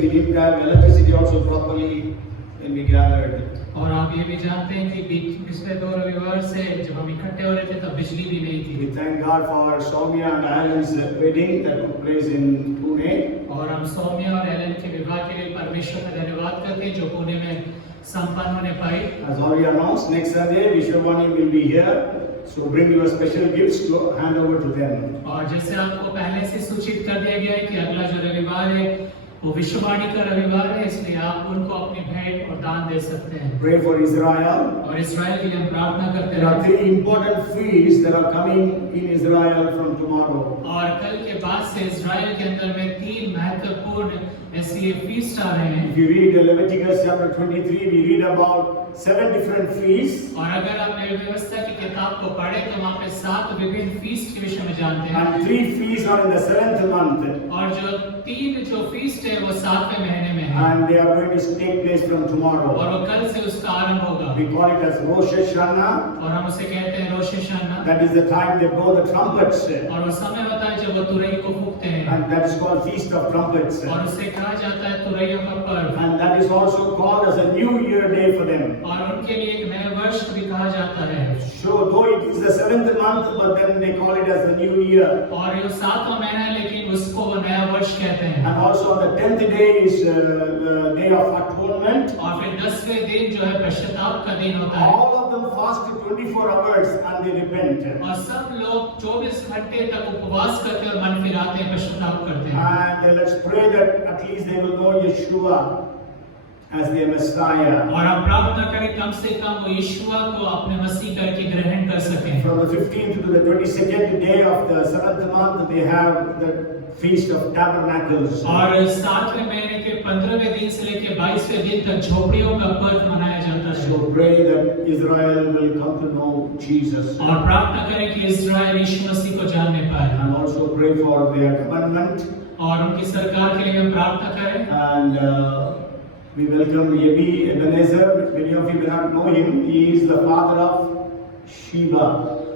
we didn't have electricity also properly when we gathered. और आप ये भी जानते हैं कि पिछले 2 रविवार से जब हम इकट्ठे हो रहे थे तब बिजली भी नहीं थी। We thank God for Soumya and Alan's wedding that took place in Pune. और हम सौम्या और एलन के विवाह के लिए परमेश्वर का धन्यवाद करते हैं जो पुणे में संपन्न होने पाई। As already announced, next Sunday Vishwavani will be here. So bring your special gifts to hand over to them. और जैसे आपको पहले से सूचित कर दिया गया है कि अगला जो रविवार है वो विश्ववाणी का रविवार है, इसलिए आप उनको अपनी भेंट और दान दे सकते हैं। Pray for Israel. और इस्राएल के लिए हम प्रार्थना करते There are हैं। 3 important feasts that are coming in Israel from tomorrow. और कल के बाद से इस्राएल के अंदर में 3 महत्वपूर्ण ऐसे फीस्ट आ रहे हैं। If you read Leviticus chapter 23, we read about 7 different feasts. और अगर आप नई व्यवस्था की किताब को पढ़े तो वहाँ पे 7 विभिन्न फीस्ट के विषय में जानते हैं। And 3 feasts are in the 7th month. और जो 3 जो फीस्ट है वो 7वें महीने में है। And they are going to take place from tomorrow. और वो कल से उसका आरंभ होगा। We call it as Rosh Hashanah. और हम उसे कहते हैं रोश हशाना। That is the time they blow the trumpets. और वो समय होता है जब वो तुरई को फूंकते हैं। And that is called Feast of Trumpets. और उसे कहा जाता है तुरैयों का पर्व। And that is also called as a New Year day for them. और उनके लिए एक नया वर्ष भी कहा जाता है। So though it is the 7th month, but then they call it as the New Year. और ये 7वां महीना है लेकिन उसको वो नया वर्ष कहते हैं। And also on the 10th day is the Day of Atonement. और फिर 10वें दिन जो है पश्चाताप का दिन होता है। All of them fast 24 hours and they repent. और सब लोग 24 घंटे तक उपवास करते हैं और मन फिराते हैं, पश्चाताप करते हैं। And let's pray that at least they will know Yeshua as their Messiah. और हम प्रार्थना करें कम से कम वो यीशुआ को अपने मसीह करके ग्रहण कर सकें। From the 15th to the 22nd day of the 7th month, they have the Feast of Tabernacles. और 7वें महीने के 15वें दिन से लेकर 22वें दिन तक झोपड़ियों का पर्व मनाया जाता है। So pray that Israel will come to know Jesus. और प्रार्थना करें कि इस्राएल यीशु मसीह को जानने पाए। And also pray for their government. और उनकी सरकार के लिए हम प्रार्थना करें। And we welcome Yebi Ebenezer. Many of you may not know him. He is the father of Sheba.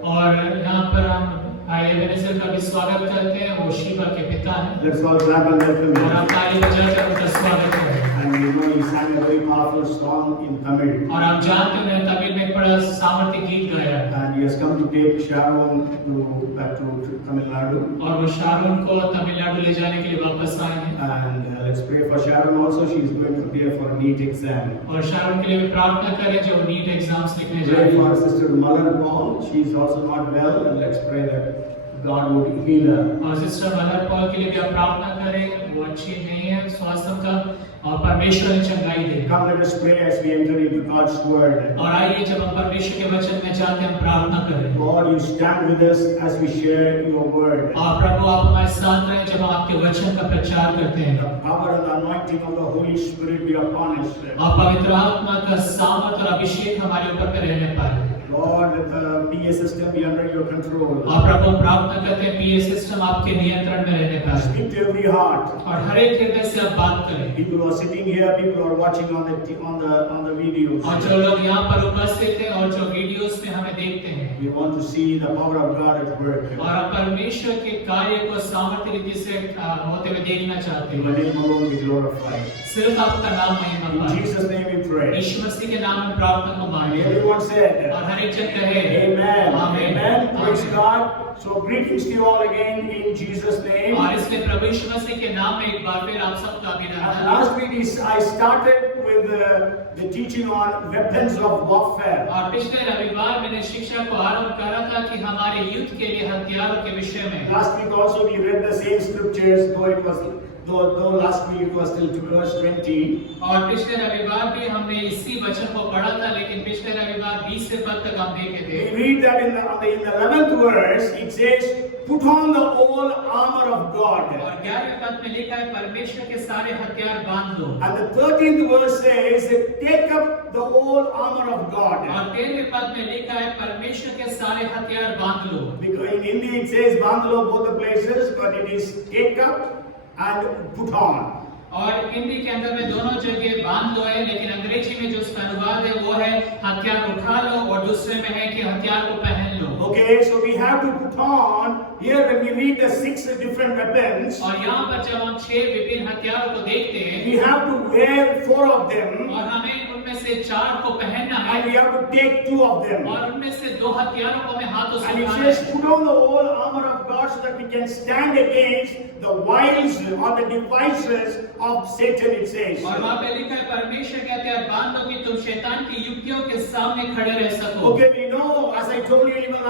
और यहाँ पर हम भाई एबेनेजर का भी स्वागत करते हैं, वो शिवा के पिता हैं। Let's all clap and welcome और him. हम ताली बजाकर उनका स्वागत करें। And you know he sang a very powerful song in Tamil. और आप जानते हैं उन्होंने तमिल में एक बड़ा सामर्थ्य गीत गाया। And he has come to take Sharon back to Tamil Nadu. और वो शारोन को तमिलनाडु ले जाने के लिए वापस आए हैं। And let's pray for Sharon also. She is going to prepare for a NEET exam. और शारोन के लिए भी प्रार्थना करें जो नीट एग्जाम्स लिखने जा Pray रही for है। Sister Malan Paul. She is also not well, and let's pray that God would heal her. और सिस्टर मदर पॉल के लिए भी आप प्रार्थना करें, वो अच्छी नहीं है स्वास्थ्य का और परमेश्वर चंगाई दे। Come, let us pray as we enter into God's word. और आइए जब हम परमेश्वर के वचन में जाते हैं हम प्रार्थना करें। God, you stand with us as we share your word. और प्रभु आप हमारे साथ रहें जब हम आपके वचन का प्रचार करते हैं। The power and the anointing of the Holy Spirit be upon us. और पवित्र आत्मा का सामर्थ और अभिषेक हमारे ऊपर पे रहने पाए। Lord, let the PA system be under your control. और प्रभु हम प्रार्थना करते हैं पीए सिस्टम आपके नियंत्रण में रहने पाए। Speak to every heart. और हर एक हृदय से आप बात करें। People who are sitting here, people who are watching on the videos. और जो लोग यहाँ पर उपस्थित हैं और जो वीडियोस में हमें देखते हैं, We want to see the power of God at work. और आप परमेश्वर के कार्य को सामर्थ्य रीति से होते हुए देखना चाहते In हैं। the name alone be glorified. सिर्फ आपका नाम महिमा In पाए। Jesus' name we pray. यीशु मसीह के नाम में प्रार्थना को And मांगे। everyone said, और हर एक जन कहे Amen. आमीन। Amen. Praise God. So greetings to you all again in Jesus' name. और इसलिए प्रभु यीशु मसीह के नाम में एक बार फिर आप सबका And अभिनंदन। last week I started with the teaching on weapons of warfare. और पिछले रविवार मैंने शिक्षा को आरंभ करा था कि हमारे युद्ध के लिए हथियारों के विषय में। Last week also we read the same scriptures, though last week it was till to verse 20. और पिछले रविवार भी हमने इसी वचन को पढ़ा था, लेकिन पिछले रविवार 20 से पद तक हम देखे थे। We read that in the 11th verse it says, "Put on the whole armor of God." और 11वें पद में लिखा है परमेश्वर के सारे हथियार बांध लो। And the 13th verse says, "Take up the whole armor of God." और 13वें पद में लिखा है परमेश्वर के सारे हथियार बांध लो। Because in Hindi it says "bandlo" both the places, but it is "take up" and "put on." और हिंदी के अंदर में दोनों जगह बांध लो है, लेकिन अंग्रेजी में जो उसका अनुवाद है वो है हथियार उठा लो, और दूसरे में है कि हथियार को पहन लो। Okay, so we have to put on, here when we read the 6 different weapons, और यहाँ पर जब हम 6 विभिन्न हथियारों को देखते हैं, we have to wear 4 of them, और हमें उनमें से 4 को पहनना है, and we have to take 2 of them. और उनमें से 2 हथियारों को हमें हाथों से And it उठाना says, है। put on the whole armor of God so that we can stand against the wiles or the devices of Satan, it says. और वहाँ पे लिखा है परमेश्वर कहते हैं बांधो कि तुम शैतान की युक्तियों के सामने खड़े रह सको। Okay, we know, as I told you even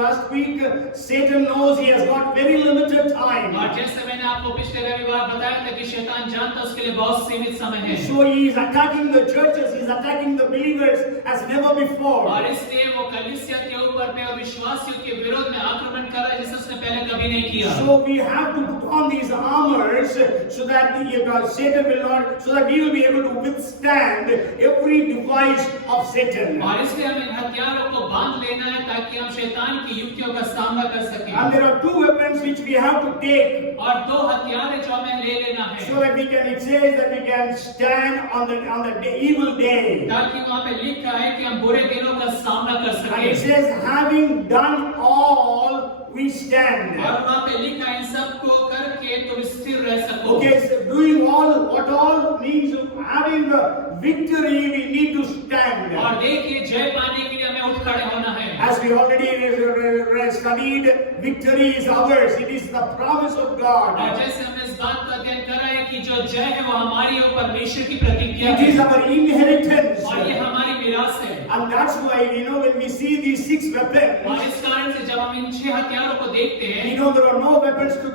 last week, Satan knows he has got very limited time. और जैसे मैंने आपको पिछले रविवार बताया था कि शैतान जानता उसके लिए बहुत सीमित समय है। So he is attacking the churches, he is attacking the believers as never before. और इसलिए वो कलीसिया के ऊपर में और विश्वासियों के विरोध में आक्रमण कर रहा है जिसे उसने पहले कभी नहीं किया। So we have to put on these armors so that Satan will not, so that we will be able to withstand every device of Satan. और इसलिए हमें इन हथियारों को बांध लेना है ताकि हम शैतान की युक्तियों का सामना कर सकें। And there are 2 weapons which we have to take. और 2 हथियार हैं जो हमें ले लेना है। So that we can, it says that we can stand on the evil day. ताकि वहाँ पे लिखा है कि हम बुरे दिनों का सामना कर And it सकें। says, having done all, we stand. और वहाँ पे लिखा है इन सब को करके तुम स्थिर रह सको। Okay, so doing all, what all means having the victory, we need to stand. और देखिए जय पाने के लिए हमें उठ खड़े होना है। As we already studied, victory is ours. It is the promise of और God. जैसे हमने इस बात का अध्ययन करा है कि जो जय है वो हमारी और परमेश्वर की प्रतिज्ञा It is है our inheritance. और ये हमारी विरासत है। And that's why, when we see these 6 और weapons, इस कारण से जब हम इन 6 हथियारों को देखते हैं there are no weapons to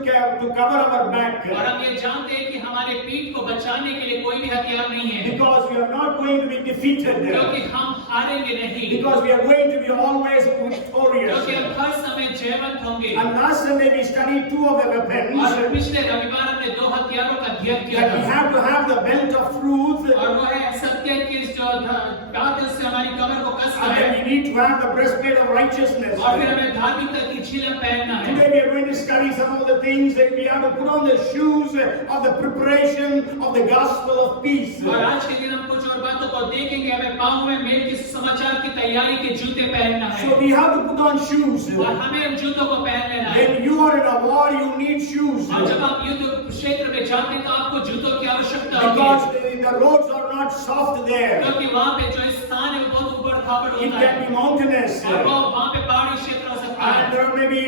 cover our back. और हम ये जानते हैं कि हमारे पीठ को बचाने के लिए कोई भी हथियार नहीं है Because we are not going to be defeated. क्योंकि हम हारेंगे नहीं Because we are going to be always victorious. क्योंकि हम हर समय जयवंत होंगे। And last Sunday we studied 2 of the और weapons. पिछले रविवार हमने 2 हथियारों का अध्ययन किया That we था have to have the belt of truth. और वो है सत्य की जो बात है उससे हमारी कमर को कसना And है then we need to have the breastplate of righteousness. और फिर हमें धार्मिकता की झिलम पहनना है। Today we are going to study some of the things that we have to put on the shoes of the preparation of the gospel of peace. और आज के दिन हम कुछ और बातों को देखेंगे। हमें पाँव में मेल के समाचार की तैयारी के जूते पहनना है So we have to put on shoes. और हमें उन जूतों को पहन लेना है। When you are in a war, you need shoes. और जब आप युद्ध क्षेत्र में जाते हैं तो आपको जूतों की आवश्यकता होगी Because the roads are not soft there. क्योंकि वहाँ पे जो स्थान है वो बहुत ऊबड़ खाबड़ It होता can है be mountainous. और वो वहाँ पे पहाड़ी क्षेत्र हो सकता And है there are maybe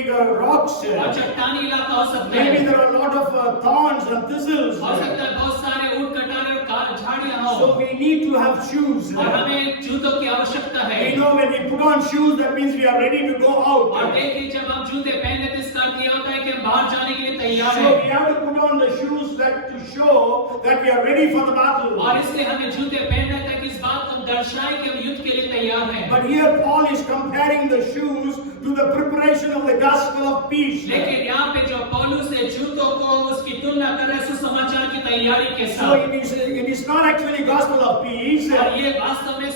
rocks. और चट्टानी इलाका हो सकता Maybe है। there are a lot of thorns and thistles. हो सकता है बहुत सारे ऊंट कटारे और झाड़ियाँ हो So we need to have shoes. और हमें जूतों की आवश्यकता है। When we put on shoes, that means we are ready to go और out. देखिए जब हम जूते पहनते हैं तो इसका अर्थ यह होता है कि हम बाहर जाने के लिए तैयार So हैं we have to put on the shoes to show that we are ready for the battle. और इसलिए हमें जूते पहनना है ताकि इस बात को हम दर्शाएं कि हम युद्ध के लिए तैयार हैं। But here Paul is comparing the shoes to the preparation of the gospel of peace. लेकिन यहाँ पे जो पौलुस है जूतों को उसकी तुलना कर रहा है सुसमाचार की तैयारी के So साथ। it is not actually gospel of peace, और ये वास्तव में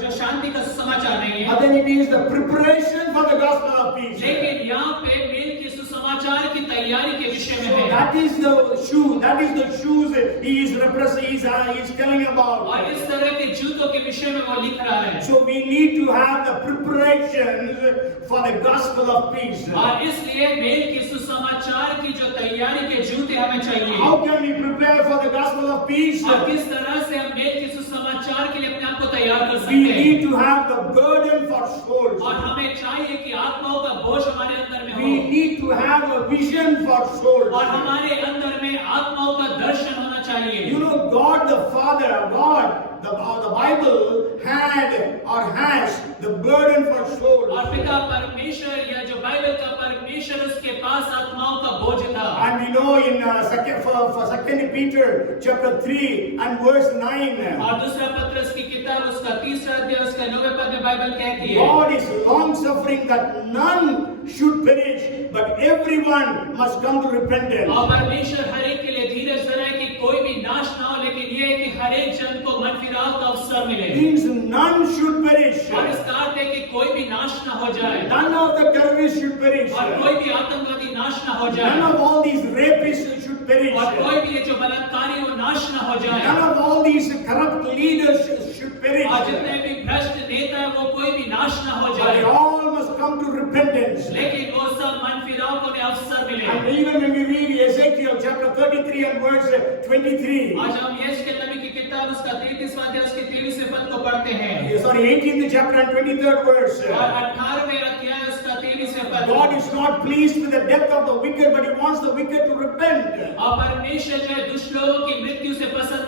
जो शांति का सुसमाचार नहीं है but then it is the preparation for the gospel of peace. लेकिन यहाँ पे मेल के सुसमाचार की तैयारी के विषय में है That is the shoe. That is the shoes he is representing. He is telling about. और इस तरह के जूतों के विषय में वो लिख रहा है So we need to have the preparations for the gospel of peace. और इसलिए मेल के सुसमाचार की जो तैयारी के जूते हमें चाहिए। How can we prepare for the gospel of peace? और किस तरह से हम मेल के सुसमाचार के लिए अपने आप को तैयार कर We सकते हैं need to have the burden for souls. और हमें चाहिए कि आत्माओं का बोझ हमारे अंदर में We हो need to have a vision for souls. और हमारे अंदर में आत्माओं का दर्शन होना चाहिए। God the Father, the Bible had or has the burden for souls. और पिता परमेश्वर या जो बाइबल का परमेश्वर उसके पास आत्माओं का बोझ था। And we know in Second Peter chapter 3 and verse 9, और दूसरा पत्रस की किताब उसका 3रा अध्याय उसका 9वें पद में बाइबल कहती है God is long suffering that none should perish, but everyone must come to repentance. और परमेश्वर हर एक के लिए धीरज धराए कि कोई भी नाश ना हो, लेकिन ये है कि हर एक जन को मन फिराव का अवसर मिले। Means none should perish. और इसका अर्थ है कि कोई भी नाश ना हो जाए None of the terrorists should perish. और कोई भी आतंकवादी नाश ना हो None जाए of all these rapists should perish. और कोई भी ये जो बलात्कारी वो नाश ना हो जाए None of all these corrupt leaders should perish. और जितने भी भ्रष्ट नेता है वो कोई भी नाश ना हो But जाए they all must come to chapter 33 and verse 23. आज हम यहेजकेल नबी की किताब उसका 33वां अध्याय उसके 23वें पद को पढ़ते हैं। Sorry, 18th chapter and 23rd verse. और 18वें अध्याय उसका 23वें पद। God is not pleased with the death of the wicked, but He wants the wicked to repent. और परमेश्वर जो है दुष्ट लोगों की मृत्यु से पसंद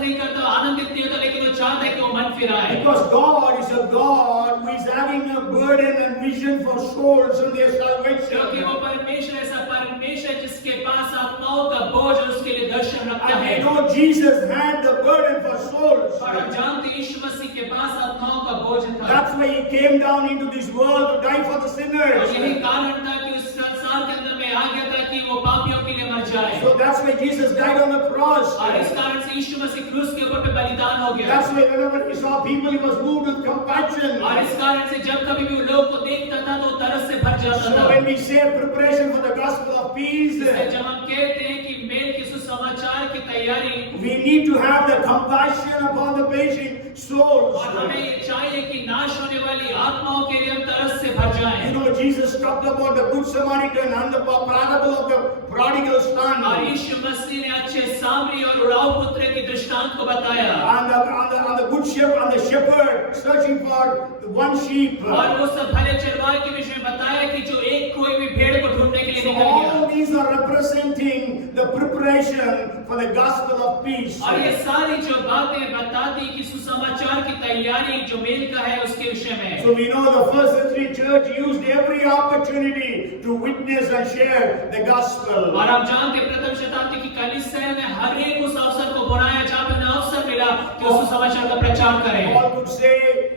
नहीं करता, आनंदित नहीं होता, लेकिन वो चाहता है कि वो मन फिराए। Because God is a God who is having a burden and vision for souls and their क्योंकि वो salvation. परमेश्वर ऐसा परमेश्वर जिसके पास आत्माओं का बोझ और उसके लिए दर्शन रखता And है। we know Jesus had the burden for souls. और हम जानते हैं यीशु मसीह के पास आत्माओं का बोझ था। That's why He came down into this world to die for the और sinners. यही कारण था कि उस संसार के अंदर में आ गया था कि वो पापियों के लिए मर जाए। So that's why Jesus died on the cross. और इस कारण से यीशु मसीह क्रूस के ऊपर पे बलिदान हो गया। That's why whenever He saw people, He was moved with compassion. और इस कारण से जब कभी भी वो लोग को देखता था तो तरस से भर जाता So था। when we say preparation for the gospel of peace, इसलिए जब हम कहते हैं कि मेल के सुसमाचार की तैयारी, we need to have the compassion upon the perishing souls. और हमें ये चाहिए कि नाश होने वाली आत्माओं के लिए हम तरस से भर जाएं। You know, Jesus talked about the good Samaritan and the parable of the prodigal और son. यीशु मसीह ने अच्छे सामरी और उड़ाऊ पुत्र की दृष्टांत को बताया। And the good shepherd and the shepherd searching for the one sheep. और उस भले चरवाहे के विषय में बताया कि जो एक कोई भी भेड़ को ढूंढने के लिए So निकल all गया। these are representing the preparation for the gospel of peace. और ये सारी जो बातें बताती कि सुसमाचार की तैयारी जो मेल का है उसके विषय में। So we know the first century church used every opportunity to witness and share the gospel. और हम जानते हैं प्रथम शताब्दी की कलीसिया ने हर एक उस अवसर को बनाया जहाँ पे उन्हें अवसर मिला कि उस सुसमाचार का प्रचार करें। Paul could say,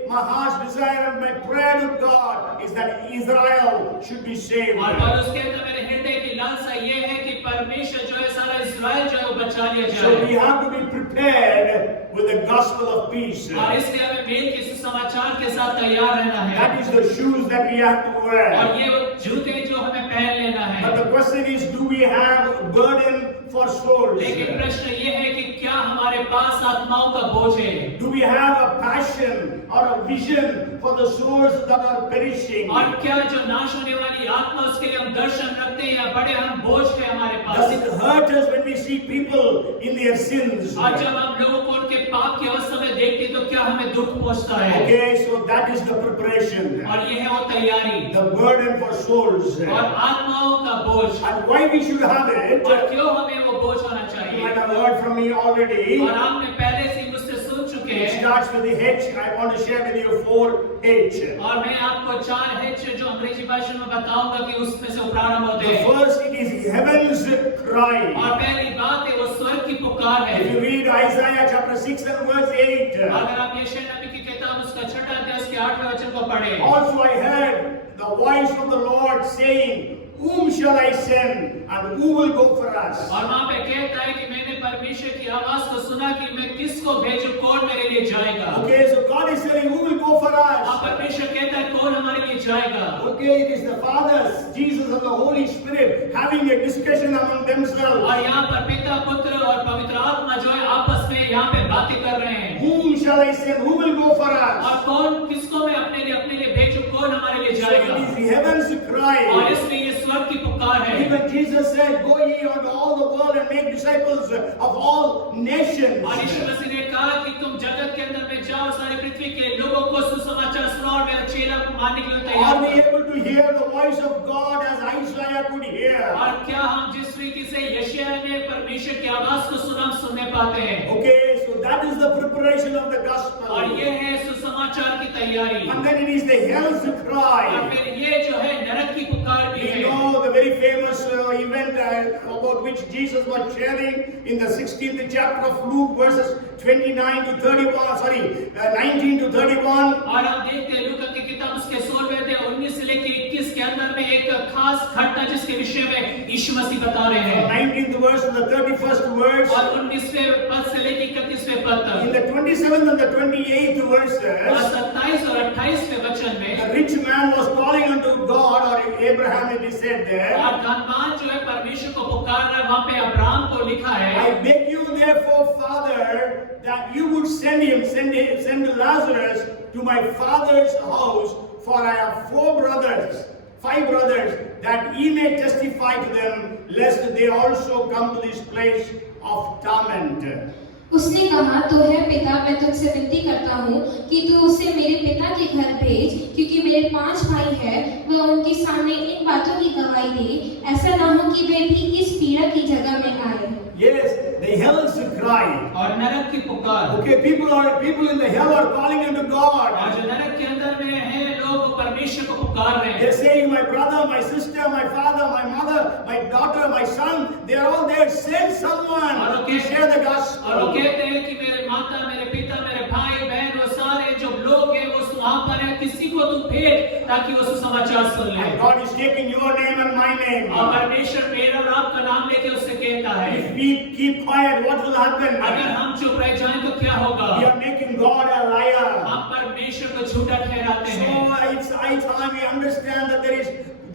my heart's desire and my prayer to God is that Israel should be saved. और पौलुस कहता है मेरे हृदय की लालसा ये है कि परमेश्वर जो है सारा इस्राएल जो है वो बचा लिया So we जाए। have to be prepared with the gospel of peace. और इसलिए हमें मेल के सुसमाचार के साथ तैयार रहना है। That is the shoes that we have to wear. और ये वो जूते जो हमें पहन लेना है। But the question is, do we have a burden for souls? लेकिन प्रश्न ये है कि क्या हमारे पास आत्माओं का बोझ है? Do we have a passion or a vision for the souls that are perishing? और क्या जो नाश होने वाली आत्मा उसके लिए हम दर्शन रखते हैं या बड़े हम बोझ है हमारे Does पास? it hurt us when we see people in their sins? और जब हम लोगों को उनके पाप की अवस्था में देखते हैं तो क्या हमें दुख पहुंचता है? Okay, so that is the preparation. और ये है वो तैयारी The burden for souls. और आत्माओं का बोझ। And why we should have it, और क्यों हमें वो बोझ होना you चाहिए? might have heard from me already. और आपने पहले से ही मुझसे सुन चुके It हैं। starts with the H. I want to share with you 4H. और मैं आपको 4 H जो अंग्रेजी भाषा में बताऊंगा कि उसमें से प्रारंभ होते The हैं। first, it is heaven's cry. और पहली बात है वो स्वर्ग की पुकार है। If you read Isaiah chapter 6 and verse 8, अगर आप यशायाह नबी की किताब उसका 6वां अध्याय उसके 8वें वचन को पढ़ें। also I heard the voice of the Lord saying, whom shall I send and who will go for us? और वहाँ पे कहता है कि मैंने परमेश्वर की आवाज को सुना कि मैं किसको भेजूं, कौन मेरे लिए जाएगा। Okay, so God is saying, who will go for वहाँ us? परमेश्वर कहता है कौन हमारे लिए जाएगा। Okay, it is the fathers, Jesus and the Holy Spirit having a discussion among themselves. और यहाँ पर पिता पुत्र और पवित्र आत्मा जो है आपस में यहाँ पे बातें कर रहे हैं। Whom shall I send? Who will go for us? और कौन किसको मैं अपने लिए भेजूं, कौन हमारे लिए So जाएगा। it is the heavens और cry. इसमें ये स्वर्ग की पुकार है। Even Jesus said, go ye unto all the world and make disciples of all nations. और यीशु मसीह ने कहा कि तुम जगत के अंदर में जाओ, सारी पृथ्वी के लोगों को सुसमाचार सुनाओ और मेरा चेला मानने के लिए Are we तैयार able to hear the voice of God as Isaiah could hear? और क्या हम जिस रीति से यशायाह ने परमेश्वर की आवाज को सुनने पाते हैं? Okay, so that is the preparation of the gospel. और ये है सुसमाचार की तैयारी। And then it is the hell's और cry. फिर ये जो है नरक की पुकार भी We है। know the very famous event about which Jesus was sharing in the 16th chapter of Luke, verses 29 to 31, 19 to 31. और हम देखते हैं लूका की किताब उसके 16वें अध्याय 19 से लेकर 21 के अंदर में एक खास घटना जिसके विषय में यीशु मसीह बता रहे हैं। 19th verse to the 31st verse. और 19वें पद से लेकर 31वें पद In तक the 27th and the 28th और verses, 27 और 28वें वचन में a rich man was calling unto God, or Abraham it is said there. और धनवान जो है परमेश्वर को पुकार रहा है, वहाँ पे अब्राहम को लिखा है। I beg you therefore, Father, that you would send Lazarus to my father's house, for I have 4 brothers, 5 brothers, that he may testify to them, lest they also come to this place of torment. उसने कहा, तो है पिता, मैं तुझसे विनती करता हूँ कि तू उसे मेरे पिता के घर भेज, क्योंकि मेरे 5 भाई हैं, वह उनके सामने इन बातों की गवाही दे, ऐसा ना हो कि वे भी इस पीड़ा की जगह में आए। Yes, the hell's cry. और नरक की पुकार। Okay, people in the hell are calling unto और God. जो नरक के अंदर में हैं लोग परमेश्वर को पुकार रहे हैं। They're saying, my brother, my sister, my father, my mother, my daughter, my son, they're all there. Send someone to share the और वो gospel. कहते हैं कि मेरे माता, मेरे पिता, मेरे भाई बहन, वो सारे जो लोग हैं वो वहाँ पर हैं, किसी को तू भेज ताकि वो सुसमाचार सुन ले। And God is taking your name and my name. और परमेश्वर मेरा और आपका नाम लेके उससे कहता है, If we keep quiet, what will happen? अगर हम चुप रह जाएं तो क्या होगा? We are making God a liar. हम परमेश्वर को झूठा ठहराते हैं। So it's high time we understand that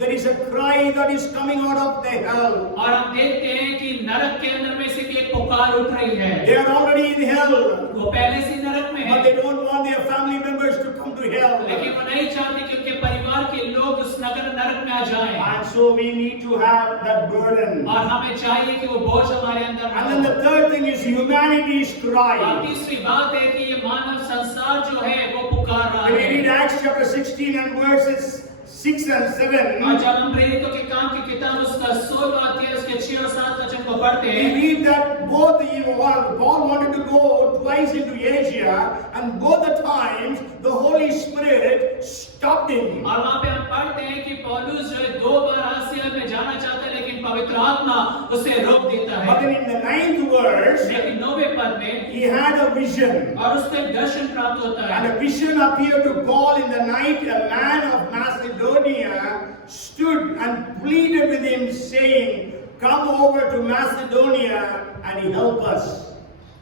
there is a cry that is coming out of the hell. और हम देखते हैं कि नरक के अंदर में से भी एक पुकार उठ रही है। They are already in hell, वो पहले से नरक में but है, they don't want their family members to come to hell. लेकिन वो नहीं चाहते कि उनके परिवार के लोग उस नरक में आ जाएं। And so we need to have that burden. और हमें चाहिए कि वो बोझ हमारे अंदर ना And then the हो। third thing is humanity's और cry. तीसरी बात है कि ये मानव संसार जो है वो पुकार रहा When we है। read Acts chapter 16 and verses 6 and और 7, जब हम प्रेरितों के काम की किताब उसका 16वां अध्याय उसके 6 और 7 वचन को पढ़ते we हैं, read that Paul wanted to go twice into Asia, and both the times the Holy Spirit stopped him. और वहाँ पे हम पढ़ते हैं कि पौलुस जो है 2 बार आसिया में जाना चाहता है, लेकिन पवित्र आत्मा उसे रोक देता But है। then in the 9th verse, लेकिन 9वें पद में he had a vision. और उसको एक दर्शन प्राप्त होता है। And a vision appeared to Paul in the night. A man of Macedonia stood and pleaded with him, saying, come over to Macedonia and help us.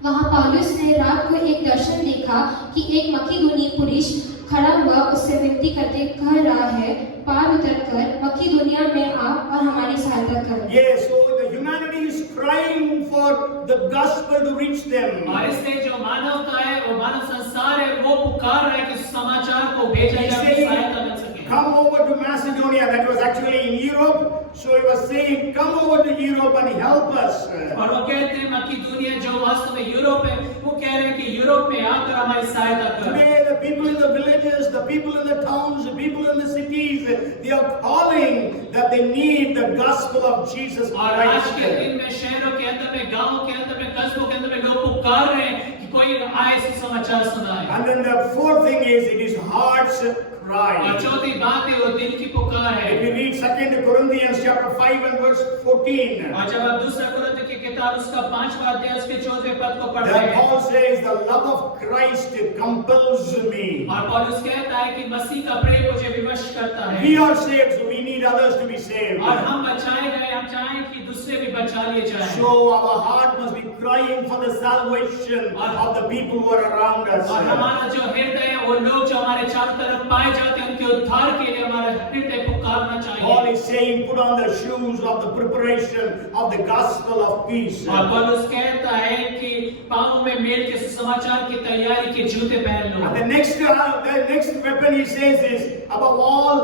वहाँ पौलुस ने रात को एक दर्शन देखा कि एक मकीदुनी पुरुष खड़ा हुआ उससे विनती करते कह रहा है, पार उतर कर मकीदुनिया में आ और हमारी सहायता कर। Yes, so the humanity is crying for the gospel to reach them. और इसलिए जो मानवता है, वो मानव संसार है, वो पुकार रहा है कि समाचार को भेजा जाए, उसकी सहायता मिल सके। Come over to Macedonia. That was actually in Europe. So he was saying, come over to Europe and help us. और वो कहते हैं मकीदुनिया जो वास्तव में यूरोप है, वो कह रहे हैं कि यूरोप में आकर हमारी सहायता कर। Today, the people in the villages, the people in the towns, the people in the cities, they are calling that they need the gospel of Jesus और आज Christ. के दिन में शहरों के अंदर में, गांवों के अंदर में, कस्बों के अंदर में लोग पुकार रहे हैं कि कोई आए से समाचार सुनाए। And then the fourth thing is, it is heart's और cry. चौथी बात है वो दिल की पुकार है। If we read 2 Corinthians chapter 5 and verse 14, और जब आप दूसरा कुरिन्थियों की किताब उसका 5वां अध्याय उसके 4वें पद को पढ़ते then हैं, Paul says, the love of Christ compels me. और पौलुस कहता है कि मसीह का प्रेम मुझे विवश करता है। We are saved, so we need others to be saved. और हम बचाए गए, हम चाहें कि दूसरे भी बचा लिए जाएं। So our heart must be crying for the salvation of the people who are around us. और हमारा जो हृदय है, वो लोग जो हमारे चारों तरफ पाए जाते हैं, उनके उद्धार के लिए हमारा हृदय पुकारना Paul चाहिए। is saying, put on the shoes of the preparation of the gospel of peace. और पौलुस कहता है कि पांवों में मेल के सुसमाचार की तैयारी के जूते पहन लो। And the next weapon he says is, above all,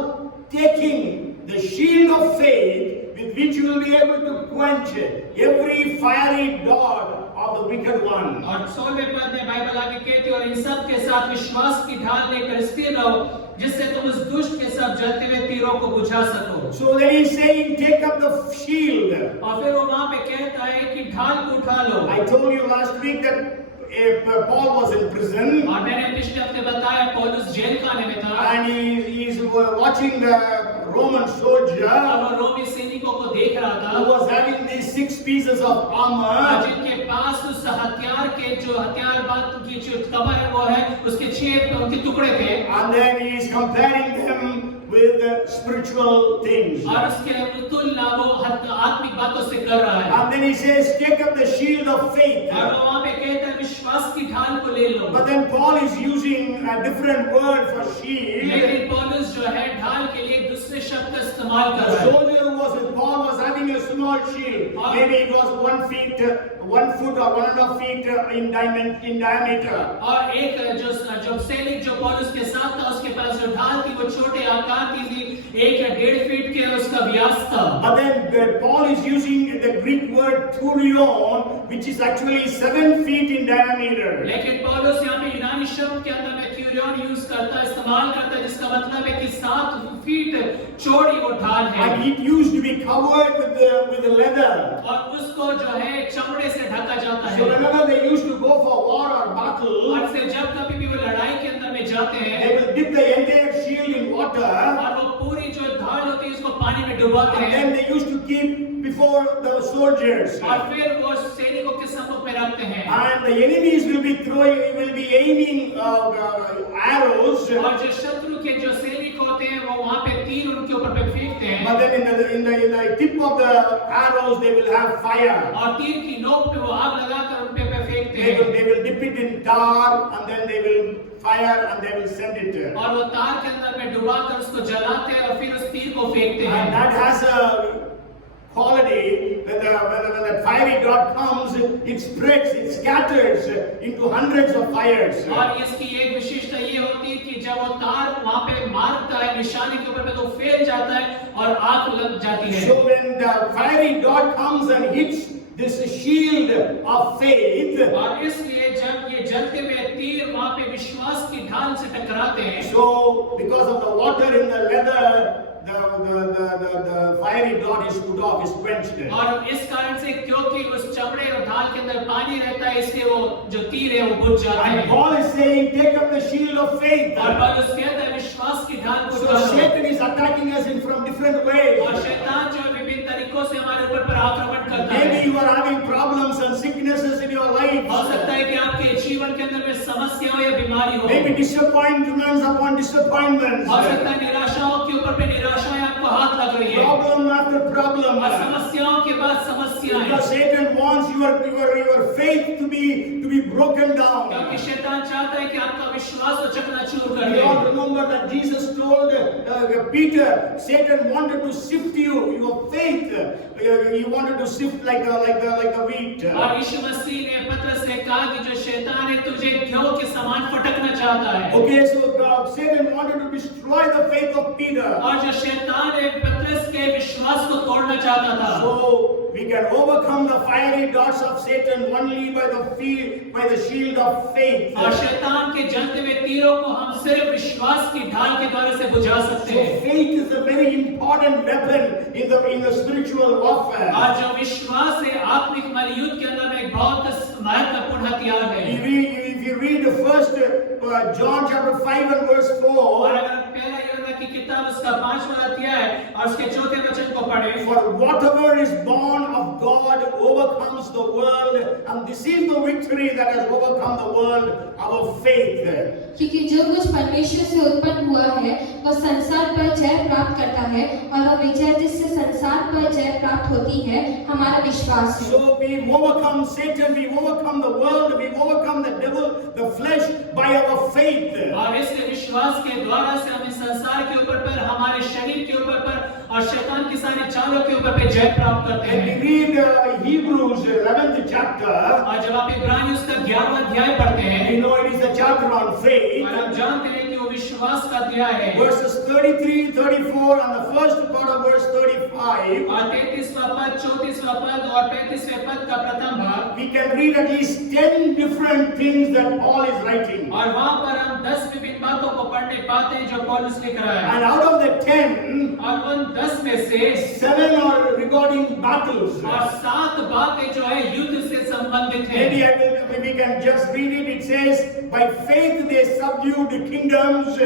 taking the shield of faith with which you will be able to quench every fiery dart of the wicked one. और 16वें पद में बाइबल आगे कहती है, और इन सब के साथ विश्वास की ढाल लेकर स्थिर रहो, जिससे तुम उस दुष्ट के सब जलते हुए तीरों को बुझा सको। So then he's saying, take up the shield. और फिर वो वहां पे कहता है कि ढाल को उठा लो। I told you last week that Paul was in prison और मैंने पिछले हफ्ते बताया पौलुस जेल खाने में था and he is watching the Roman soldier और वो रोमी सैनिकों को देख रहा था who was having these 6 pieces of armor. जिनके पास उस हथियार के जो हथियार बात की जो कवर है वो है उसके 6 उनके टुकड़े थे And then he is comparing them with spiritual things. और उसके तुलना वो आत्मिक बातों से कर रहा है। And then he says, take up the shield of faith. और वो वहाँ पे कहता है विश्वास की ढाल को ले लो। But then Paul is using a different word for shield. लेकिन पौलुस जो है ढाल के लिए एक दूसरे शब्द का इस्तेमाल कर The रहा है। soldier who was with Paul was having a small shield. Maybe it was 1 foot or 1.5 feet in diameter. और एक जो सैनिक जो पौलुस के साथ था उसके पास जो ढाल थी वो छोटे आकार की थी, 1 या 1.5 फीट के उसका व्यास था। But then Paul is using the Greek word thurion, which is actually 7 feet in diameter. लेकिन पौलुस यहाँ पे यूनानी शब्द के अंदर में थ्यूरियन यूज करता है, इस्तेमाल करता है, जिसका मतलब है कि 7 फीट चौड़ी वो ढाल है। And it used to be covered with the leather. और उसको जो है चमड़े से ढका जाता So है। whenever they used to go for war or battle, और से जब कभी भी वो लड़ाई के अंदर में जाते हैं, they will dip the entire shield in water, और वो पूरी जो ढाल होती है उसको पानी में डुबाते and हैं, then they used to keep before the soldiers. और फिर वो सैनिकों के सम्मुख में रखते हैं। And the enemies will be aiming arrows. और जो शत्रु के जो सैनिक होते हैं वो वहाँ पे तीर उनके ऊपर पे फेंकते हैं, But then in the tip of the arrows they will have fire. और तीर की नोक पे वो आग लगाकर उन पे फेंकते They हैं, will dip it in tar and then they will fire and they will send it. और वो तार के अंदर में डुबाकर उसको जलाते हैं और फिर उस तीर को फेंकते And हैं। that has a quality when the fiery dot comes, it spreads, it scatters into hundreds of fires. और इसकी एक विशेषता ये होती है कि जब वो तार वहाँ पे मारता है निशाने के ऊपर पे तो फैल जाता है और आग लग जाती है। So when the fiery dot comes and hits this shield of faith, और इसलिए जब ये जलते हुए तीर वहाँ पे विश्वास की ढाल से टकराते हैं, so because of the water in the leather, the fiery dot is put off, is quenched. और इस कारण से क्योंकि उस चमड़े और ढाल के अंदर पानी रहता है, इसलिए वो जो तीर है वो बुझ जाता And है। Paul is saying, take up the shield of faith. और पौलुस कहता है विश्वास की ढाल को So उठाओ। Satan is attacking us in from different ways. और शैतान जो है विभिन्न तरीकों से हमारे ऊपर पर आक्रमण करता है। Maybe you are having problems and sicknesses in your life. हो सकता है कि आपके जीवन के अंदर में समस्या हो या बीमारी हो। Maybe disappointments upon disappointments. हो सकता है निराशाओं के ऊपर पे निराशाएं आपको हाथ लग रही है, Problem after problem. और समस्याओं के बाद समस्याएं, Because Satan wants your faith to be broken down. क्योंकि शैतान चाहता है कि आपका विश्वास को चकनाचूर कर We दे। all remember that Jesus told Peter, Satan wanted to sift you, your faith. He wanted to sift like the wheat. और यीशु मसीह ने पतरस से कहा कि जो शैतान है तुझे गेहूं के समान फटकना चाहता है। Okay, so Satan wanted to destroy the faith of Peter. और जो शैतान है पतरस के विश्वास को तोड़ना चाहता था। So we can overcome the fiery darts of Satan only by the shield of faith. और शैतान के जलते हुए तीरों को हम सिर्फ विश्वास की ढाल के द्वारा से बुझा सकते So हैं। faith is a very important weapon in the spiritual warfare. और जो विश्वास है आत्मिक मल्लयुद्ध के अंदर में एक बहुत महत्वपूर्ण हथियार है। If you read the first John chapter 5 and verse 4, और अगर पहला यूहन्ना की किताब उसका 5वां अध्याय और उसके 4थे वचन को पढ़ें, for whatever is born of God overcomes the world, and this is the victory that has overcome the world, our faith. क्योंकि जो कुछ परमेश्वर से उत्पन्न हुआ है वह संसार पर जय प्राप्त करता है, और वह विजय जिससे संसार पर जय प्राप्त होती है हमारा विश्वास है। So we overcome Satan, we overcome the world, we overcome the devil, the flesh by our faith. और इस विश्वास के द्वारा से हमें संसार के ऊपर पर, हमारे शरीर के ऊपर पर और शैतान की सारी चालों के ऊपर पे जय प्राप्त करते And हैं। we read Hebrews 11th chapter. और जब आप इब्रानी उसका 11वां अध्याय पढ़ते हैं, We know it is a chapter on faith. और हम जानते हैं कि वो विश्वास का अध्याय है। Verses 33, 34 and the first part of verse 35. और 33वां पद, 34वां पद और 35वें पद का प्रथम भाग, We can read at least 10 different things that Paul is writing. और वहां पर हम 10 विभिन्न बातों को पढ़ने पाते हैं जो पौलुस लिख रहा है। And out of the 10, और उन 10 में से 7 are regarding battles. और 7 बातें जो है युद्ध से संबंधित हैं। We can just read it. It says, by faith they subdued kingdoms,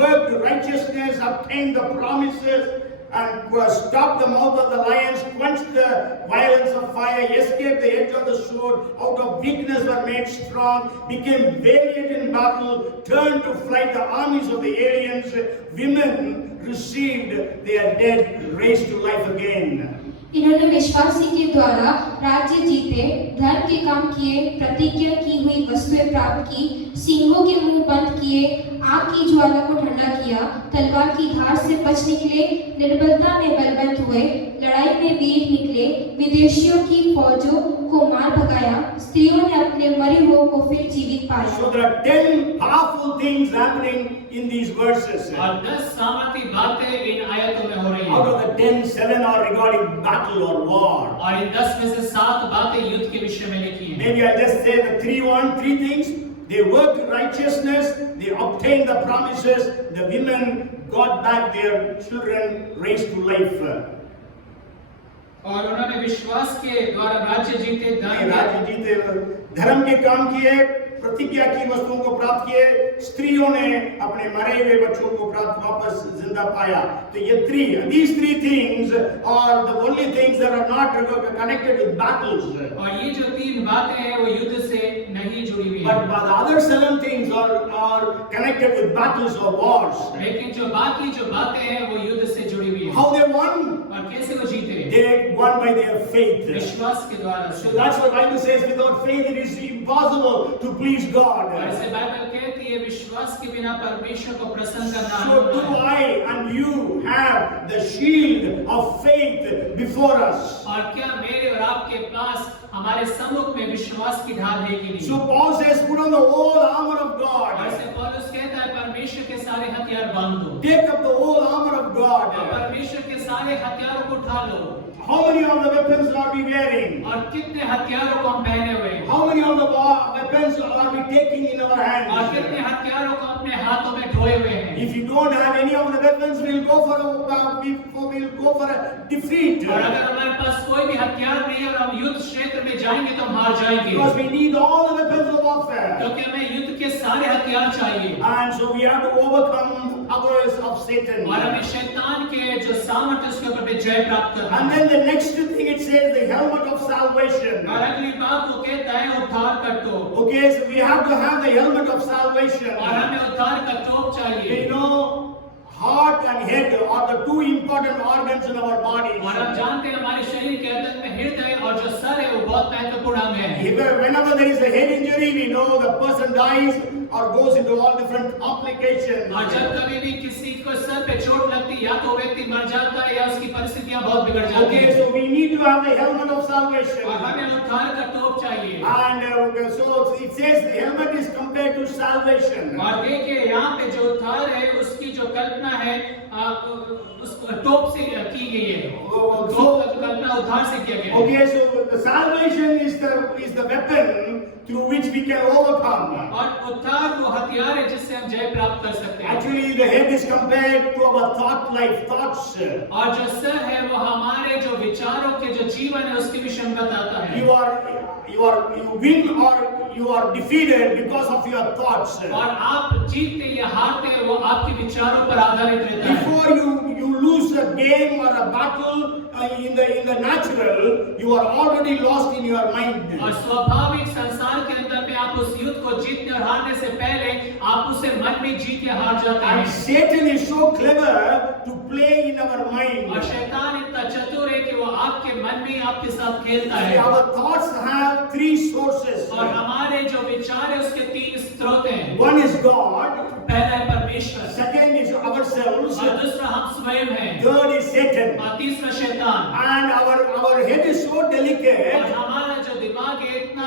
worked righteousness, obtained the promises, and stopped the mouth of the lions, quenched the violence of fire, escaped the edge of the sword, out of weakness were made strong, became valiant in battle, turned to flight the armies of the aliens, women received their dead raised to life again. इन्होंने विश्वासी के द्वारा राज्य जीते, धर्म के काम किए, प्रतिज्ञा की हुई वस्तुएं प्राप्त की, सिंहों के मुंह बंद किए, आग की ज्वाला को ठंडा किया, तलवार की धार से बच निकले, निर्बलता में बलवंत हुए, लड़ाई में वीर निकले, विदेशियों की फौजों को मार भगाया, स्त्रियों ने अपने मरे हुओं को फिर जीवित पाया। So there are 10 powerful things happening in these verses. और 10 सामर्थी बातें इन आयतों में हो रही Out हैं। of the 10, 7 are regarding battle or war. और इन 10 में से 7 बातें युद्ध के विषय में लिखी हैं। Maybe I'll just say the three things. They worked righteousness, they obtained the promises, the women got back their children raised to life. और उन्होंने विश्वास के द्वारा राज्य जीते, दान राज्य जीते, धर्म के काम किए, प्रतिज्ञा की वस्तुओं को प्राप्त किए, स्त्रियों ने अपने मरे हुए बच्चों को प्राप्त वापस जिंदा पाया। तो ये these three things are the only things that are not connected with battles. और ये जो 3 बातें हैं वो युद्ध से नहीं जुड़ी हुई But हैं। the other 7 things are connected with battles or wars. लेकिन जो बाकी जो बातें हैं वो युद्ध से जुड़ी हुई हैं। How they won? और कैसे वो जीते? They won by their faith. विश्वास के द्वारा So से। that's what Bible says. Without faith, it is impossible to please God. और ऐसे बाइबल कहती है विश्वास के बिना परमेश्वर को प्रसन्न करना So do अधूरा है। I and you have the shield of faith before us? और क्या मेरे और आपके पास हमारे सम्मुख में विश्वास की ढाल है कि नहीं? So Paul says, put on the whole armor of और God. ऐसे पौलुस कहता है परमेश्वर के सारे हथियार बांध दो। Take up the whole armor of और God. परमेश्वर के सारे हथियारों को उठा लो। How many of the weapons are we wearing? और कितने हथियारों को हम पहने हुए हैं? How many of the weapons are we taking in our और hands? कितने हथियारों को अपने हाथों में ढोए हुए हैं? If you don't have any of the weapons, we'll go for a defeat. और अगर हमारे पास कोई भी हथियार नहीं है और हम युद्ध क्षेत्र में जाएंगे तो हम हार जाएंगे। Because we need all the weapons of warfare. क्योंकि हमें युद्ध के सारे हथियार चाहिए। And so we have to overcome powers of Satan. और हमें शैतान के जो सामर्थ्य उसके ऊपर भी जय प्राप्त करना And है। then the next thing it says, the helmet of salvation. और अगली बात वो कहता है उद्धार का टोप। Okay, so we have to have the helmet of salvation. और हमें उद्धार का टोप चाहिए। You know, heart and head are the two important organs in our body. और हम जानते हैं हमारे शरीर के अंदर में हृदय और जो सर है वो बहुत महत्वपूर्ण अंग है। Whenever there is a head injury, we know the person dies or goes into all different complications. और जब कभी भी किसी को सर पे चोट लगती या तो व्यक्ति मर जाता है या उसकी परिस्थितियां बहुत बिगड़ जाती Okay, हैं। so we need to have the helmet of salvation. और हमें उद्धार का टोप चाहिए। And so it says the helmet is compared to salvation. और देखिए यहाँ पे जो उद्धार है उसकी जो कल्पना है उस टोप से की गई है। टोप का जो कल्पना उद्धार से किया गया है। Okay, so the salvation is the weapon through which we can overcome. और उद्धार वो हथियार है जिससे हम जय प्राप्त कर सकते हैं। Actually, the head is compared to our thought life, thoughts. और जो सर है वो हमारे जो विचारों के जो जीवन है उसके विषय में बताता है। You win or you are defeated because of your thoughts. और आप जीतते या हारते हैं वो आपके विचारों पर आधारित रहता है। Before you lose a game or a battle in the natural, you are already lost in your mind. और स्वाभाविक संसार के अंदर में आप उस युद्ध को जीतने और हारने से पहले आप उसे मन में जीत के हार जाते And हैं। Satan is so clever to play in our mind. और शैतान इतना चतुर है कि वो आपके मन में आपके साथ खेलता है। Our thoughts have three sources. और हमारे जो विचार है उसके 3 स्रोत हैं। One is God. पहला है परमेश्वर। Second is ourselves. और दूसरा हम स्वयं हैं। Third is Satan. और तीसरा शैतान। And our head is so और delicate. हमारा जो दिमाग है इतना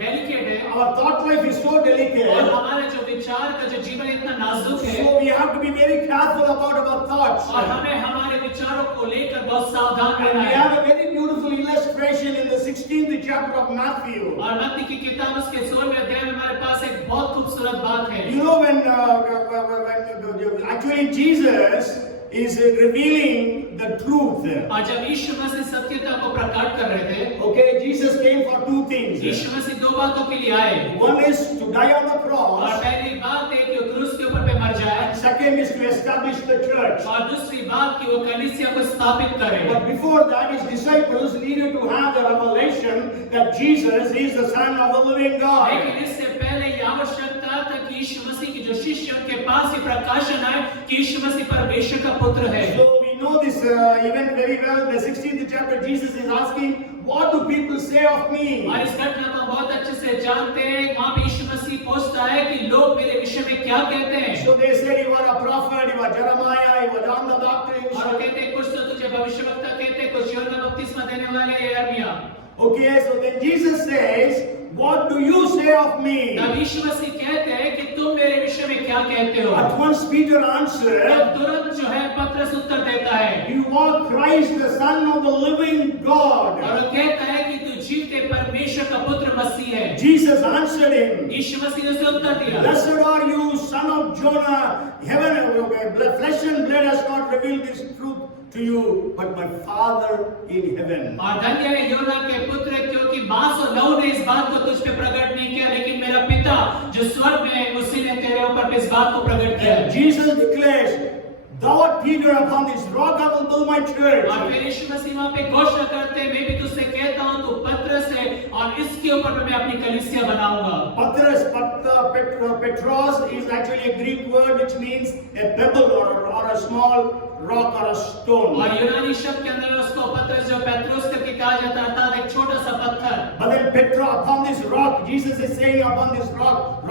डेलिकेट है। Our thought life is so और delicate. हमारे जो विचार का जो जीवन इतना नाजुक है। So we have to be very careful about our thoughts. और हमें हमारे विचारों को लेकर बहुत सावधान And रहना we है। have a very beautiful illustration in the 16th chapter of Matthew. और मत्ती की किताब उसके 16वें अध्याय में हमारे पास एक बहुत खूबसूरत बात है। You know when actually Jesus is revealing the truth. और जब यीशु मसीह सत्यता को प्रकट कर रहे थे, Okay, Jesus came for two things. यीशु मसीह 2 बातों के लिए आए। One is to die on the और cross. पहली बात है कि वो क्रूस के ऊपर पे मर जाए। Second is to establish the church. और दूसरी बात कि वो कलीसिया को स्थापित करे। But before that, his disciples needed to have the revelation that Jesus is the Son of the living God. लेकिन इससे पहले ये आवश्यकता था कि यीशु मसीह की जो शिष्य उनके पास ये प्रकाशन आए कि यीशु मसीह परमेश्वर का पुत्र है। So we know this event very well. The 16th chapter, Jesus is asking, "What do people say of me?" और इस घटना को बहुत अच्छे से जानते हैं। वहाँ पे यीशु मसीह मसीह पूछता है कि लोग मेरे विषय में क्या कहते हैं। So they said you are a prophet, you are Jeremiah, you are John the Baptist. और कहते हैं कुछ तो तुझे भविष्यवक्ता कहते हैं, कुछ यूहन्ना बपतिस्मा देने वाले यिर्मयाह। Okay, so then Jesus says, what do you say of me? तब यीशु मसीह कहते हैं कि तुम मेरे विषय में क्या कहते हो। At once Peter answered, तब तुरंत जो है पतरस उत्तर देता है you are Christ, the Son of the living God. और वो कहता है कि तू जीवते परमेश्वर का पुत्र मसीह है। Jesus answered him, यीशु मसीह ने उसे उत्तर दिया, blessed are you, son of Jonah. Flesh and blood has not revealed this truth to you, but my Father in heaven. और धन्य है योना के पुत्र, क्योंकि मांस और लहू ने इस बात को तुझ पे प्रकट नहीं किया, लेकिन मेरा पिता जो स्वर्ग में है उसी ने तेरे ऊपर इस बात को प्रकट किया। Jesus declares, thou art Peter, upon this rock I will build my church. और फिर यीशु मसीह वहां पे घोषणा करते हैं, मैं भी तुझसे कहता हूं तू पतरस है और इसके ऊपर मैं अपनी कलीसिया बनाऊंगा। Petros is actually a Greek word which means a pebble or a small rock or a stone. और यूनानी शब्द के अंदर उसको पतरस जो पेट्रोस करके कहा जाता है, अर्थात एक छोटा सा पत्थर। But then Petra, upon this rock, Jesus is saying upon this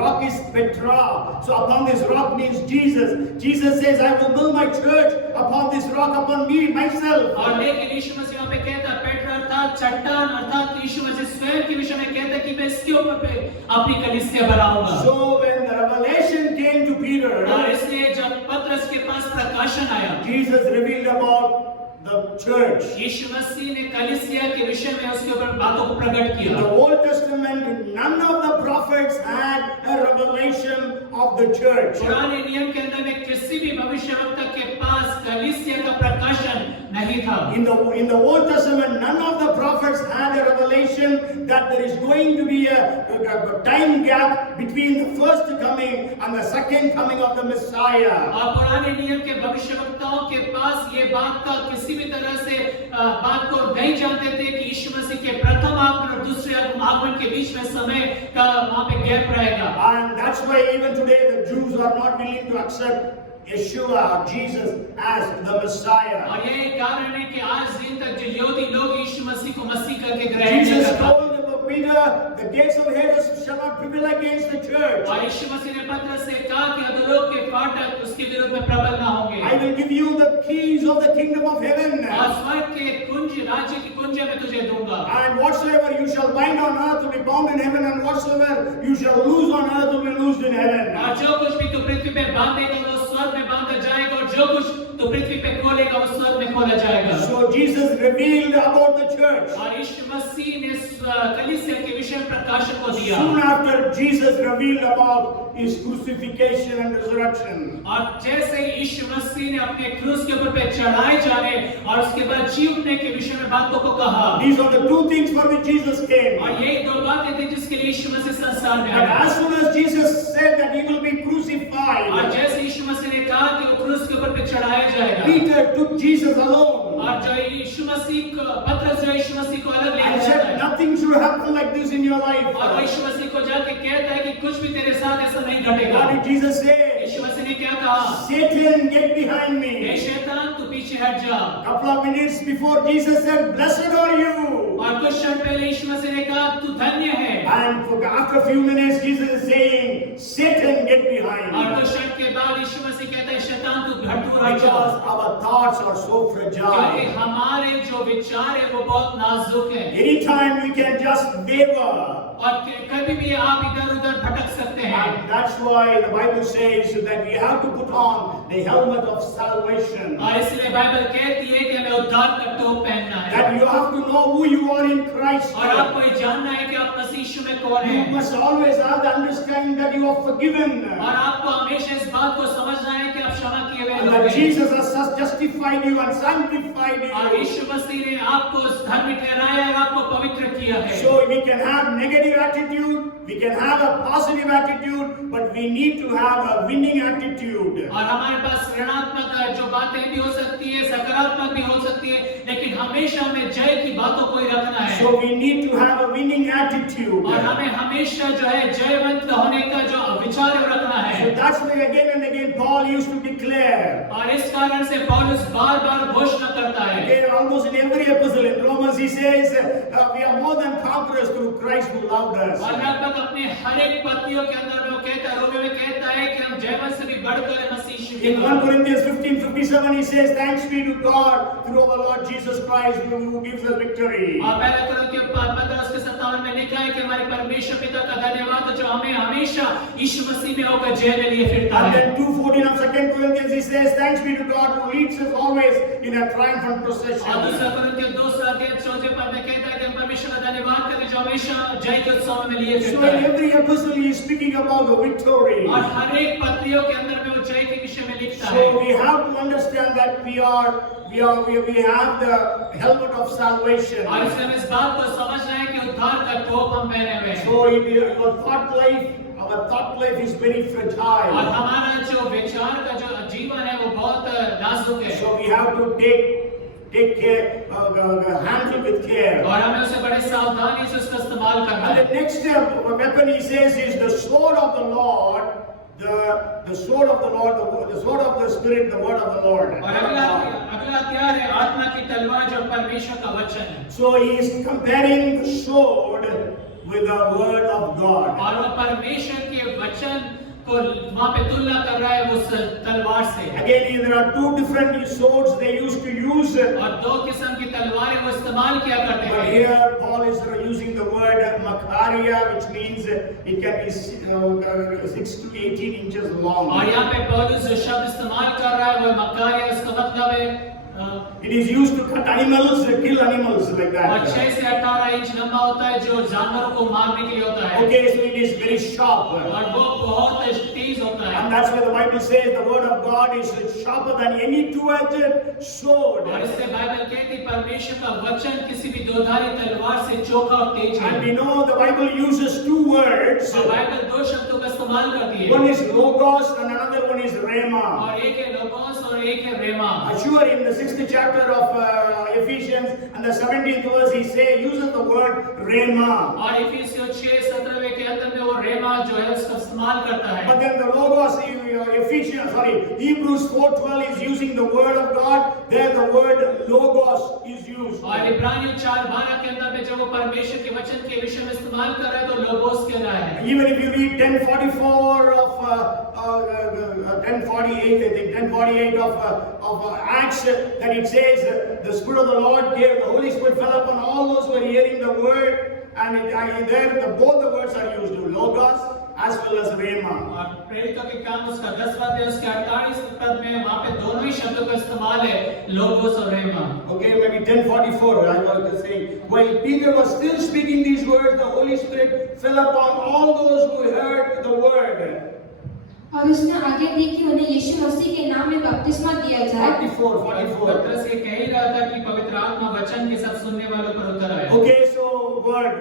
rock is Petra. So upon this rock means Jesus. Jesus says, I will build my church upon this rock, upon me, myself. और लेकिन यीशु मसीह वहां पे कहता है पेट्रा अर्थात चट्टान, अर्थात यीशु मसीह स्वयं के विषय में कहता है कि मैं इसके ऊपर पे अपनी कलीसिया बनाऊंगा। So when the revelation came to Peter, और इसलिए जब पतरस के पास प्रकाशन आया, Jesus revealed about the church. यीशु मसीह ने कलीसिया के विषय में उसके ऊपर बातों को प्रकट In किया। the Old Testament, none of the prophets had a revelation of the church. पुराने नियम के अंदर में किसी भी भविष्यवक्ता के पास कलीसिया का प्रकाशन नहीं था। In the Old Testament, none of the prophets had a revelation that there is going to be a time gap between the first coming and the second coming of the Messiah. और पुराने नियम के भविष्यवक्ताओं के पास ये बात का किसी भी तरह से बात को नहीं जानते थे कि यीशु मसीह के प्रथम आगमन और दूसरे आगमन के बीच में समय का वहां पे गैप रहेगा। And that's why even today the Jews are not willing to accept Yeshua or Jesus as the Messiah. और यही कारण है कि आज दिन तक जो यहूदी लोग यीशु मसीह को मसीह करके ग्रहण नहीं Jesus करते। told Peter, the gates of Hades shall not prevail against the church. और यीशु मसीह ने पतरस से कहा कि अधोलोक के फाटक उसके विरुद्ध में प्रबल ना होंगे। I will give you the keys of the kingdom of heaven. और स्वर्ग के कुंज, राज्य की कुंजियां मैं तुझे दूंगा। And whatsoever you shall bind on earth will be bound in heaven, and whatsoever you shall loose on earth will be loosed in heaven. और जो कुछ भी तू पृथ्वी पे बांधेगा वो स्वर्ग में बांधा जाएगा, और जो कुछ तू पृथ्वी पे खोलेगा वो स्वर्ग में खोला जाएगा। So Jesus revealed about the church. और यीशु मसीह ने कलीसिया के विषय में प्रकाशन को दिया। Soon after Jesus revealed about his crucifixion and resurrection. और जैसे यीशु मसीह ने अपने क्रूस के ऊपर पे चढ़ाए जाने और उसके बाद जी उठने के विषय में बातों को कहा। These are the two things for which Jesus came. और यही दो बातें थी जिसके लिए यीशु मसीह संसार में And आया। as soon as Jesus said that he will be crucified, और जैसे यीशु मसीह ने कहा कि वो क्रूस के ऊपर पे चढ़ाया जाएगा, Peter took Jesus alone और जो यीशु मसीह को पतरस जो यीशु मसीह को अलग ले and जाता said, है, nothing should happen like this in your life. और यीशु मसीह को जाके कहता है कि कुछ भी तेरे साथ ऐसा नहीं घटेगा। What did Jesus say? यीशु मसीह ने क्या कहा? Satan, get behind हे me. शैतान तू पीछे हट जा। Couple of minutes before Jesus said, blessed are you. और कुछ क्षण पहले यीशु मसीह ने कहा तू धन्य है। And after a few minutes, Jesus is saying, Satan, get behind और me. कुछ क्षण के बाद यीशु मसीह कहता है शैतान तू घर दूर हट जा, Because our thoughts are so क्योंकि fragile. हमारे जो विचार है वो बहुत नाजुक है Anytime we can just waver. और कभी भी आप इधर उधर भटक सकते हैं। And that's why the Bible says that we have to put on the helmet of salvation. और इसलिए बाइबल कहती है कि हमें उद्धार का टोप पहनना है। That you have to know who you are in Christ. और आपको ये जानना है कि आप मसीह यीशु में कौन You है। must always have the understanding that you are forgiven. और आपको हमेशा इस बात को समझना है कि आप क्षमा किए हुए And लोग that हैं। Jesus has justified you and sanctified और you. यीशु मसीह ने आपको धर्मी ठहराया और आपको पवित्र किया है। So we can have negative attitude, we can have a positive attitude, but we need to have a winning attitude. और हमारे पास ऋणात्मक जो बातें भी हो सकती है, सकारात्मक भी हो सकती है, लेकिन हमेशा हमें जय की बातों को ही रखना है। So we need to have a winning attitude. और हमें हमेशा जो है जयवंत होने का जो विचार रखना है। So that's why again and again Paul used to declare. और इस कारण से पौलुस बार-बार घोषणा करता है। Again, almost in every epistle in Romans, he says, we are more than conquerors through Christ who loved us. और लगभग अपने हर एक पत्तियों के अंदर में वो कहता है, रोमियो में कहता है कि हम जयवंत से भी बढ़कर मसीह यीशु के In 1 Corinthians 15:57, he says, thanks be to God through our Lord Jesus Christ who gives us victory. और पहले कुरिन्थियों 15:57 में लिखा है कि हमारे परमेश्वर पिता का धन्यवाद हो जो हमें हमेशा यीशु मसीह में होकर जय में लिए फिरता And है। then 2:14 of 2 Corinthians, he says, thanks be to God who leads us always in a triumphant और procession. दूसरा कुरिन्थियों 2:14 पद में कहता है कि हम परमेश्वर का धन्यवाद करते जो हमेशा जय के उत्सव में लिए So फिरता in है। every epistle, he is speaking about the victory. और हर एक पत्रियों के अंदर में वो जय के विषय में लिखता है। So we have to understand that we have the helmet of salvation. और इसलिए हम इस बात को समझ रहे हैं कि उद्धार का टोप हम पहने हुए हैं। So our thought life is very और fragile. हमारा जो विचार का जो जीवन है वो बहुत नाजुक है। So we have to take care, handle with care. और हमें उसे बड़े सावधानी से उसका इस्तेमाल करना And है। the next weapon he says is the sword of the Lord, the sword of the Lord, the sword of the Spirit, the word of the Lord. और अगला हथियार है आत्मा की तलवार जो परमेश्वर का वचन है। So he is comparing the sword with the word of God. और वो परमेश्वर के वचन को वहाँ पे तुलना कर रहा है उस तलवार से। Again, there are two different swords they used to use. और दो किस्म की तलवारें वो इस्तेमाल किया करते But हैं। here Paul is using the word makaria, which means it can be 6 to 18 inches long. और यहाँ पे पौलुस जो शब्द इस्तेमाल कर रहा है वो मकारिया, इसका मतलब है It is used to cut animals, kill animals like और that. 6 से 18 इंच लंबा होता है जो जानवरों को मारने के लिए होता है। Okay, so it is very sharp. और वो बहुत तेज होता है। And that's why the Bible says the word of God is sharper than any two-edged sword. और इससे बाइबल कहती है परमेश्वर का वचन किसी भी दोधारी तलवार से चोखा और तेज है। And we know the Bible uses two words. और बाइबल दो शब्दों का इस्तेमाल करती है। One is logos and another one is rhema. और एक है लोगोस और एक है रेमा। Sure, in the 6th chapter of Ephesians and the 17th verse, he uses the word rhema. और इफिसियों 6:17 के अंदर में वो रेमा जो है उसका इस्तेमाल करता है। But then the logos, Hebrews 4:12 is using the word of God. There the word logos is used. और इब्रानियों 4:12 के अंदर में जब वो परमेश्वर के वचन के विषय में इस्तेमाल कर रहा है तो लोगोस कह रहा है। Even if you read 10:44 of 10:48, I think 10:48 of Acts, that it says the Spirit of the Lord gave, the Holy Spirit fell upon all those who were hearing the word, and both the words are used, logos as well as rhema. और प्रेरितों के काम उसका 10वां अध्याय उसके 48 पद में वहाँ पे दोनों ही शब्दों का इस्तेमाल है लोगोस और रेमा। Okay, maybe 10:44. I was just saying, while Peter was still speaking these words, the Holy Spirit fell upon all those who heard the word. और उसने आगे दी कि उन्हें यीशु मसीह के नाम में बपतिस्मा दिया जाए। 44. पतरस ये कह ही रहा था कि पवित्र आत्मा वचन के सब सुनने वालों पर उतर आए। Okay, so word,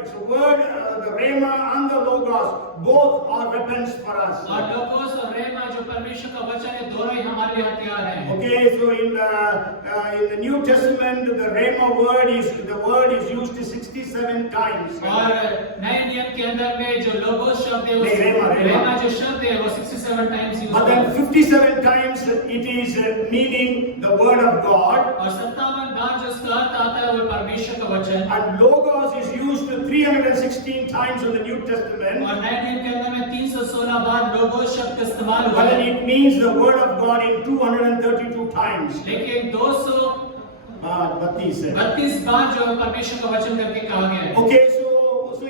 the rhema and the logos, both are weapons for us. और लोगोस और रेमा जो परमेश्वर का वचन है दोनों ही हमारे लिए हथियार हैं। Okay, so in the New Testament, the rhema word is used 67 times. और नए नियम के अंदर में जो लोगोस शब्द है नहीं, रेमा जो शब्द है वो 67 टाइम्स यूज But होता है। then 57 times it is meaning the word of God. और 57 बार जो इसका अर्थ आता है वो परमेश्वर का वचन। And logos is used 316 times in the New Testament. और नए नियम के अंदर में 316 बार लोगोस शब्द का इस्तेमाल हुआ But then है। it means the word of God in 232 times. लेकिन 232 32. बार जो परमेश्वर का वचन करके कहा गया है। Okay, so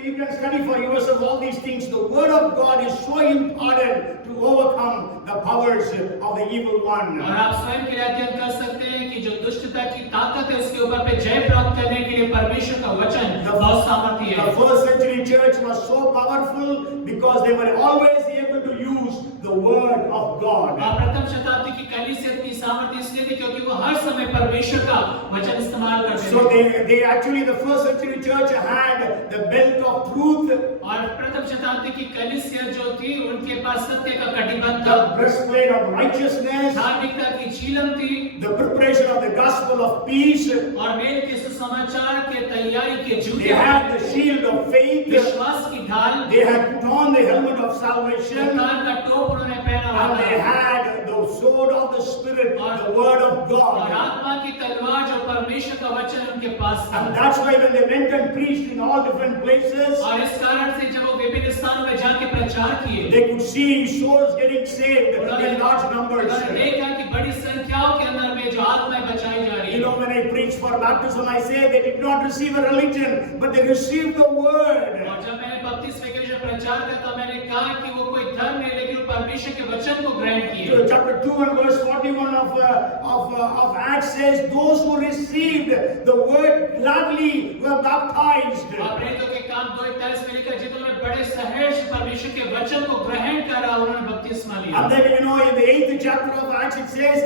you can study for yourself all these things. The word of God is so important to overcome the powers of the evil one. और आप स्वयं के लिए अध्ययन कर सकते हैं कि जो दुष्टता की ताकत है उसके ऊपर पे जय प्राप्त करने के लिए परमेश्वर का वचन बहुत सामर्थ्य है। The first century church was so powerful because they were always able to use the word of God. और प्रथम शताब्दी की कलीसिया इतनी सामर्थ्य इसलिए थी क्योंकि वो हर समय परमेश्वर का वचन इस्तेमाल करते So थे। they actually, the first century church had the belt of truth. और प्रथम शताब्दी की कलीसिया जो थी उनके पास सत्य का कटिबंध था, the breastplate of righteousness, धार्मिकता की चीलम थी the preparation of the gospel of peace. और मेल के सुसमाचार के तैयारी के They जूते, had the shield of faith. विश्वास की ढाल, They had put on the helmet of salvation. सरकार का टोप उन्होंने पहना हुआ And they था had the sword of the Spirit, the word of और God. आत्मा की तलवार जो परमेश्वर का वचन उनके पास था। And that's why when they went and preached in all different places, और इस कारण से जब वो विभिन्न स्थानों में जाके प्रचार किए, they could see souls getting saved in large numbers. उन्होंने देखा कि बड़ी संख्याओं के अंदर में जो आत्माएं बचाई जा रही You know, हैं। when I preach for baptism, I say they did not receive a religion, but they received the word. और जब मैंने बपतिस्मे के लिए प्रचार किया तो मैंने कहा कि वो कोई धर्म नहीं लेकिन वो परमेश्वर के वचन को ग्रहण किए। Chapter 2 and verse 41 of Acts says, those who received the word gladly were baptized. और प्रेरितों के काम 2:23 में लिखा जिन्होंने बड़े सहर्ष परमेश्वर के वचन को ग्रहण करा उन्होंने बपतिस्मा लिया। And then, you know, in the 8th chapter of Acts, it says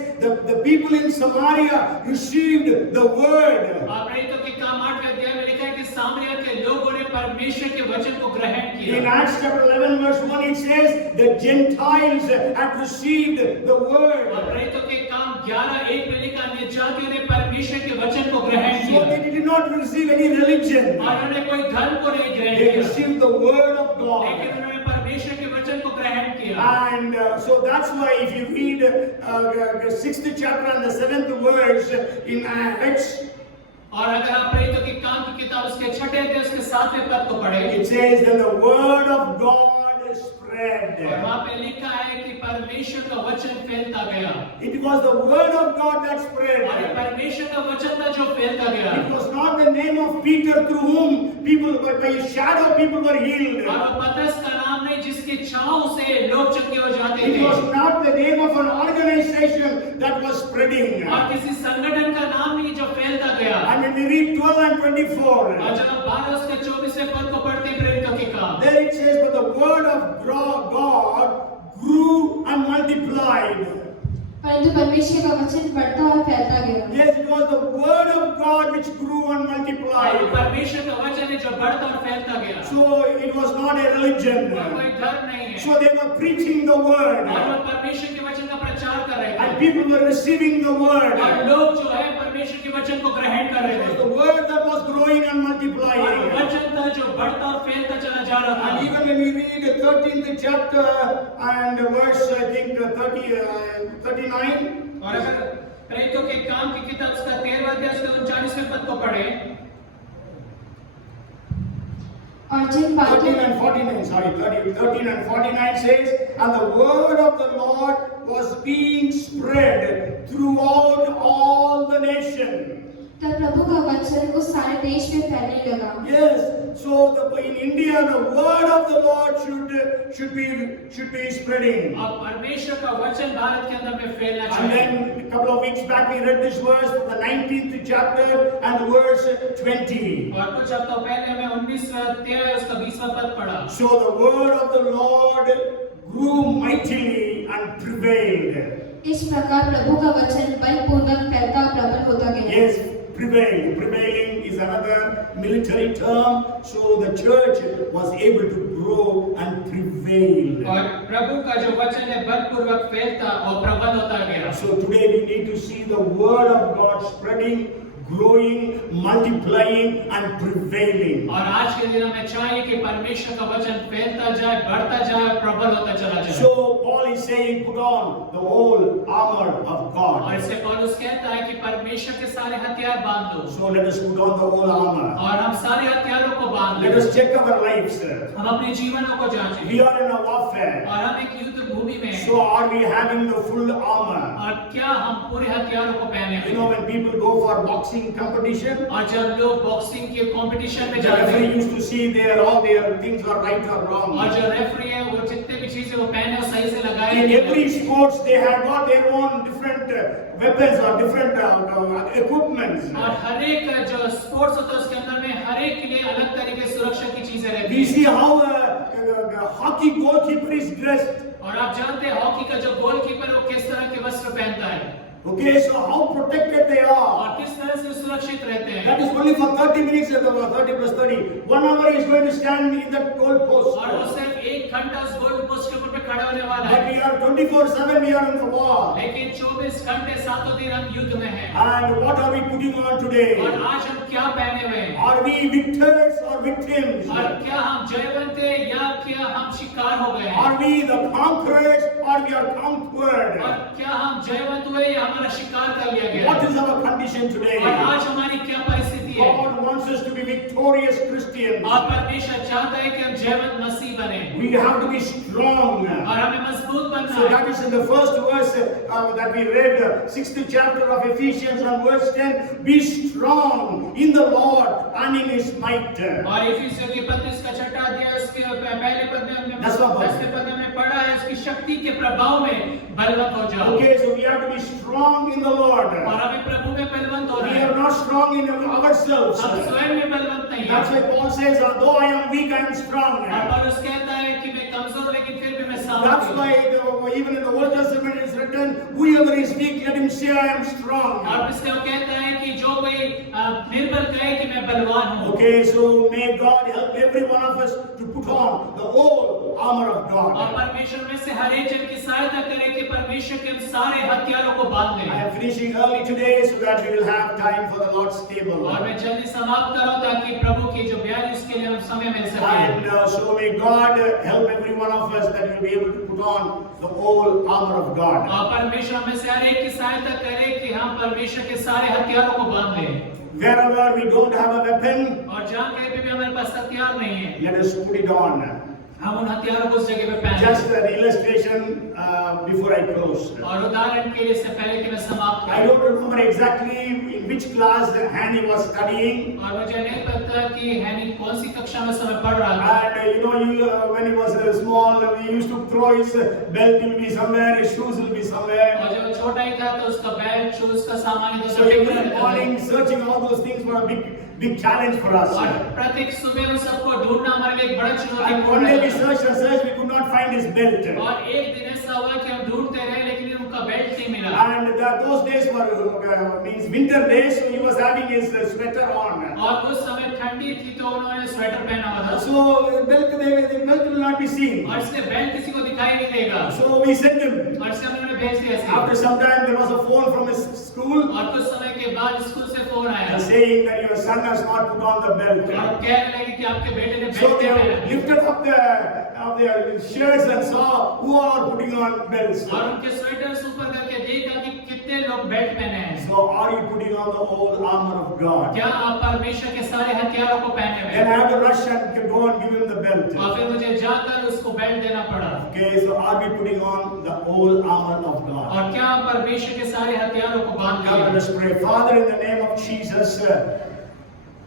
the people in Samaria received the word. और प्रेरितों के काम 8वें अध्याय में लिखा है कि सामरिया के लोगों ने परमेश्वर के वचन को ग्रहण In किया। Acts chapter 11 verse 1, it says the Gentiles had received the और word. प्रेरितों के काम 11:1 में लिखा अन्य जातियों ने परमेश्वर के वचन को ग्रहण So किया they did not receive any religion. और उन्होंने कोई धर्म को नहीं ग्रहण They किया, received the word of लेकिन God. उन्होंने परमेश्वर के वचन को ग्रहण किया। And so that's why if you read the 6th chapter and the 7th verse in Acts, और अगर आप प्रेरितों के काम की किताब उसके 6वें अध्याय उसके 7वें पद को पढ़ें, it says then the word of God spread. और वहाँ पे लिखा है कि परमेश्वर का वचन फैलता गया। It was the word of God that और ये spread. परमेश्वर का वचन था जो फैलता गया। It was not the name of Peter through whom people, but by his shadow people were healed. और वो पतरस का नाम नहीं जिसके छांव से लोग चंगे हो जाते It थे, was not the name of an organization that was spreading. और किसी संगठन का नाम नहीं जो फैलता गया। And when we read 12 and 24, और जब आप 12 उसके 24वें पद को पढ़ते हैं प्रेरितों के काम, there it says, but the word of God grew and multiplied. परंतु परमेश्वर का वचन बढ़ता और फैलता गया। Yes, it was the word of God which grew and और multiplied. परमेश्वर का वचन है जो बढ़ता और फैलता गया, So it was not a religion. और कोई धर्म नहीं है। So they were preaching the word. और वो परमेश्वर के वचन का प्रचार कर रहे And थे, people were receiving the word. और लोग जो है परमेश्वर के वचन को ग्रहण कर रहे It was थे, the word that was growing and और multiplying. वचन था जो बढ़ता और फैलता चला जा रहा था। And even when we read the 13th chapter and verse, I think 39, और अगर प्रेरितों के काम की किताब उसका 13वां अध्याय उसके 39वें पद को पढ़ें, और जिन बातों 13 and 49, sorry, 13 and 49 says, and the word of the Lord was being spread throughout all the nation. तब प्रभु का वचन उस सारे देश में फैलने लगा। Yes, so in India the word of the Lord should be spreading. अब परमेश्वर का वचन भारत के अंदर में फैलना And चाहिए। then a couple of weeks back we read this verse from the 19th chapter and verse 20. और कुछ हफ्तों पहले हमें 19वां अध्याय उसका 20वां पद पढ़ा। So the word of the Lord grew mightily and prevailed. इस प्रकार प्रभु का वचन बलपूर्वक फैलता और प्रबल होता गया। Yes, prevail. Prevailing is another military term. So the church was able to grow and prevail. और प्रभु का जो वचन है बलपूर्वक फैलता और प्रबल होता गया। So today we need to see the word of God spreading, growing, multiplying and prevailing. और आज के दिन हमें चाहिए कि परमेश्वर का वचन फैलता जाए, बढ़ता जाए, प्रबल होता चला जाए। So Paul is saying, put on the whole armor of और God. इससे पौलुस कहता है कि परमेश्वर के सारे हथियार बांध दो। So let us put on the whole armor. और हम सारे हथियारों को बांध Let लें। us check our lives. हम अपने जीवनों को जांचें। We are in a warfare. और हम एक युद्ध भूमि में हैं। So are we having the full armor? और क्या हम पूरे हथियारों को पहने You know, हैं? when people go for boxing competition, और जब लोग बॉक्सिंग के कंपटीशन में the जाते referee हैं, used to see all their things are right or और wrong. जो रेफरी है वो जितने भी चीजें वो पहने वो सही से लगाए In नहीं every हैं। sports, they have got their own different weapons or different equipments. और हर एक जो स्पोर्ट्स होता है उसके अंदर में हर एक के लिए अलग तरीके से सुरक्षा की चीजें रहती We हैं। see how a hockey goalkeeper is dressed. और आप जानते हैं हॉकी का जो गोलकीपर है वो किस तरह के वस्त्र पहनता है। Okay, so how protected they are. और किस तरह से सुरक्षित रहते हैं। That is only for 30 minutes, 30 plus 30. 1 hour he is going to stand in that goal post. और वो सिर्फ 1 घंटा उस गोल पोस्ट के ऊपर पे खड़ा होने वाला But है। we are 24/7, we are in the war. लेकिन 24 घंटे 7 दिन हम युद्ध में हैं। And what are we putting on today? और आज हम क्या पहने हुए हैं? Are we victors or victims? और क्या हम जयवंत हैं या क्या हम शिकार हो गए हैं? Are we the conquerors or we are conquered? और क्या हम जयवंत हुए या हमारा शिकार कर लिया गया? What is our condition today? और आज हमारी क्या परिस्थिति है? God wants us to be victorious Christians. और परमेश्वर चाहता है कि हम जयवंत मसीह बने We have to be strong. और हमें मजबूत बनना So है। that is in the first verse that we read, 6th chapter of Ephesians and verse 10. Be strong in the Lord and in His might. और इफिसियों के 32 का छठा अध्याय उसके पहले पद में हमने 10वें पद में पढ़ा है, उसकी शक्ति के प्रभाव में बलवंत हो जाओ। Okay, so we have to be strong in the Lord. और हमें प्रभु में बलवंत होना We है। are not strong in ourselves. हम स्वयं में बलवंत नहीं That's हैं। why Paul says, though I am weak, I am strong. और पौलुस कहता है कि मैं कमजोर लेकिन फिर भी मैं सामर्थ्य That's हूँ। why even in the Old Testament it's written, whoever is weak, let him say I am strong. और इसलिए वो कहता है कि जो कोई निर्बल कहे कि मैं बलवान हूँ। Okay, so may God help every one of us to put on the whole armor of और God. परमेश्वर में से हर एक जन की सहायता करे कि परमेश्वर के हम सारे हथियारों को बांध I लें। am finishing early today so that we will have time for the Lord's table. और मैं जल्दी समाप्त कर रहा हूं ताकि प्रभु की जो ब्याह है उसके लिए हम समय मिल सके। And so may God help every one of us that we will be able to put on the whole armor of God. और परमेश्वर में से हर एक की सहायता करे कि हम परमेश्वर के सारे हथियारों को बांध लें। Wherever we don't have a weapon, और जहाँ कहीं पे भी हमारे पास हथियार नहीं है, let us put it on. हम उन हथियारों को उस जगह पे पहने। Just an illustration before I close. और उदाहरण के लिए इससे पहले कि मैं समाप्त I करूं, don't remember exactly in which class Hanny was studying. और मुझे नहीं पता कि हैनी कौन सी कक्षा में समय पढ़ रहा था। And when he was small, he used to throw his belt will be somewhere, his shoes will be somewhere. और जब छोटा ही था तो उसका बैग, शूज का सामान इधर So उधर every बिखरा रहता था। morning searching all those things was a big challenge for us. और प्रत्येक सुबह उन सबको ढूंढना हमारे लिए एक बड़ा And चुनौतीपूर्ण one day we था। searched and searched, we could not find his belt. और एक दिन ऐसा हुआ कि हम ढूंढते रहे लेकिन उनका बेल्ट नहीं मिला। And those days were means winter days, so he was having his sweater on. और उस समय ठंडी थी तो उन्होंने स्वेटर पहना हुआ था। So the belt will not be seen. और इसलिए बेल्ट किसी को दिखाई नहीं देगा। So we sent him. और इसलिए हम उन्हें भेज दिया ऐसे। After some time, there was a phone from his school और कुछ समय के बाद स्कूल से फोन आया saying that your son has not put on the belt. और कहने लगे कि आपके बेटे ने So बेल्ट they नहीं पहना। lifted up their shirts and saw who are putting on belts. और उनके स्वेटर्स ऊपर करके देखा कि कितने लोग बेल्ट पहने हैं। So are you putting on the whole armor of God? क्या आप परमेश्वर के सारे हथियारों को पहने हुए Then हैं? I have to rush and go and give him the belt. और फिर मुझे जाकर उसको बेल्ट देना पड़ा। Okay, so are we putting on the whole armor of God? और क्या आप परमेश्वर के सारे हथियारों को बांध Now let लिए? us pray. Father, in the name of Jesus,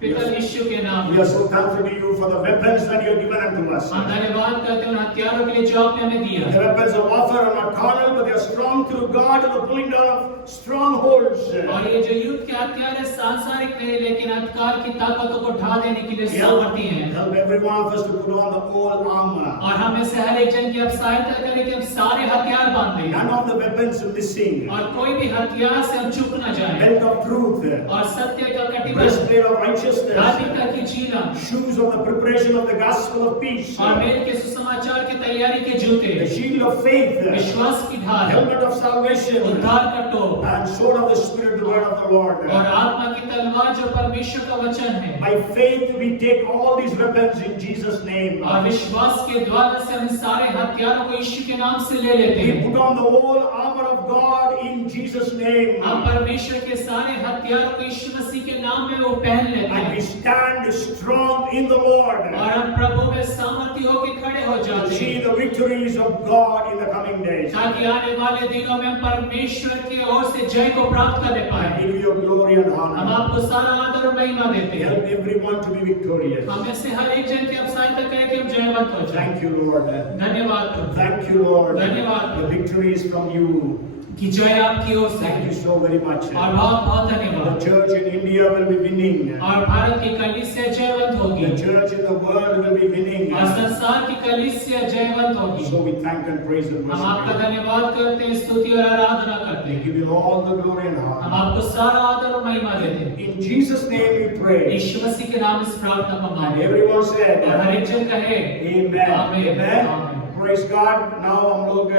पिता यीशु के नाम we में are so thankful to you for the weapons that you have given unto us. हम धन्यवाद करते हैं उन हथियारों के लिए जो आपने हमें दिया। The weapons of warfare are not carnal, but they are strong through God to the pulling down of strongholds. और ये जो युद्ध के हथियार है सांसारिक नहीं लेकिन अंधकार की ताकतों को ढा देने के लिए सामर्थी हैं। Help every one of us to put on the whole armor. और हमें से हर एक जन की आप सहायता करें कि हम सारे हथियार बांध लें None of the weapons are missing. और कोई भी हथियार से हम चूक ना जाए। Belt of truth, और सत्य का कटिबंध, breastplate of righteousness, धार्मिकता की चीला shoes of the preparation of the gospel of peace, और मेल के सुसमाचार की तैयारी के जूते, the shield of faith, विश्वास की ढाल, helmet of salvation, उद्धार का टोप and sword of the Spirit, the word of the Lord. और आत्मा की तलवार जो परमेश्वर का वचन है। By faith, we take all these weapons in Jesus' name. और विश्वास के द्वारा से हम सारे हथियारों को यीशु के नाम से ले लेते We हैं। put on the whole armor of God in Jesus' name. हम परमेश्वर के सारे हथियारों को यीशु मसीह के नाम में वो पहन लेते And we हैं stand strong in the Lord और हम प्रभु में सामर्थी होकर खड़े हो to जाते see हैं the victories of God in the coming days. ताकि आने वाले दिनों में हम परमेश्वर की ओर से जय को प्राप्त कर I पाए। give you glory and हम honor. आपको सारा आदर और महिमा देते हैं। Help everyone to be victorious. हमें से हर एक जन की आप सहायता करें कि हम जयवंत हो जाएं। Thank you, Lord. धन्यवाद प्रभु। Thank you, Lord. धन्यवाद। The victory is from you. कि जय आपकी ओर से Thank you so very much. और बहुत बहुत The धन्यवाद। church in India will be winning. और भारत की कलीसिया जयवंत होगी The church in the world will be winning. और संसार की कलीसिया जयवंत होगी। So we thank and praise and हम आपका worship you. धन्यवाद करते हैं, स्तुति और आराधना करते We हैं। give you all the glory and हम honor. आपको सारा आदर और महिमा देते हैं। In Jesus' name we pray. यीशु मसीह के नाम इस प्रार्थना को And मांगते हैं। everyone said, और हर एक जन कहे Amen. Amen. Amen. Amen. Praise God. Now हम लोग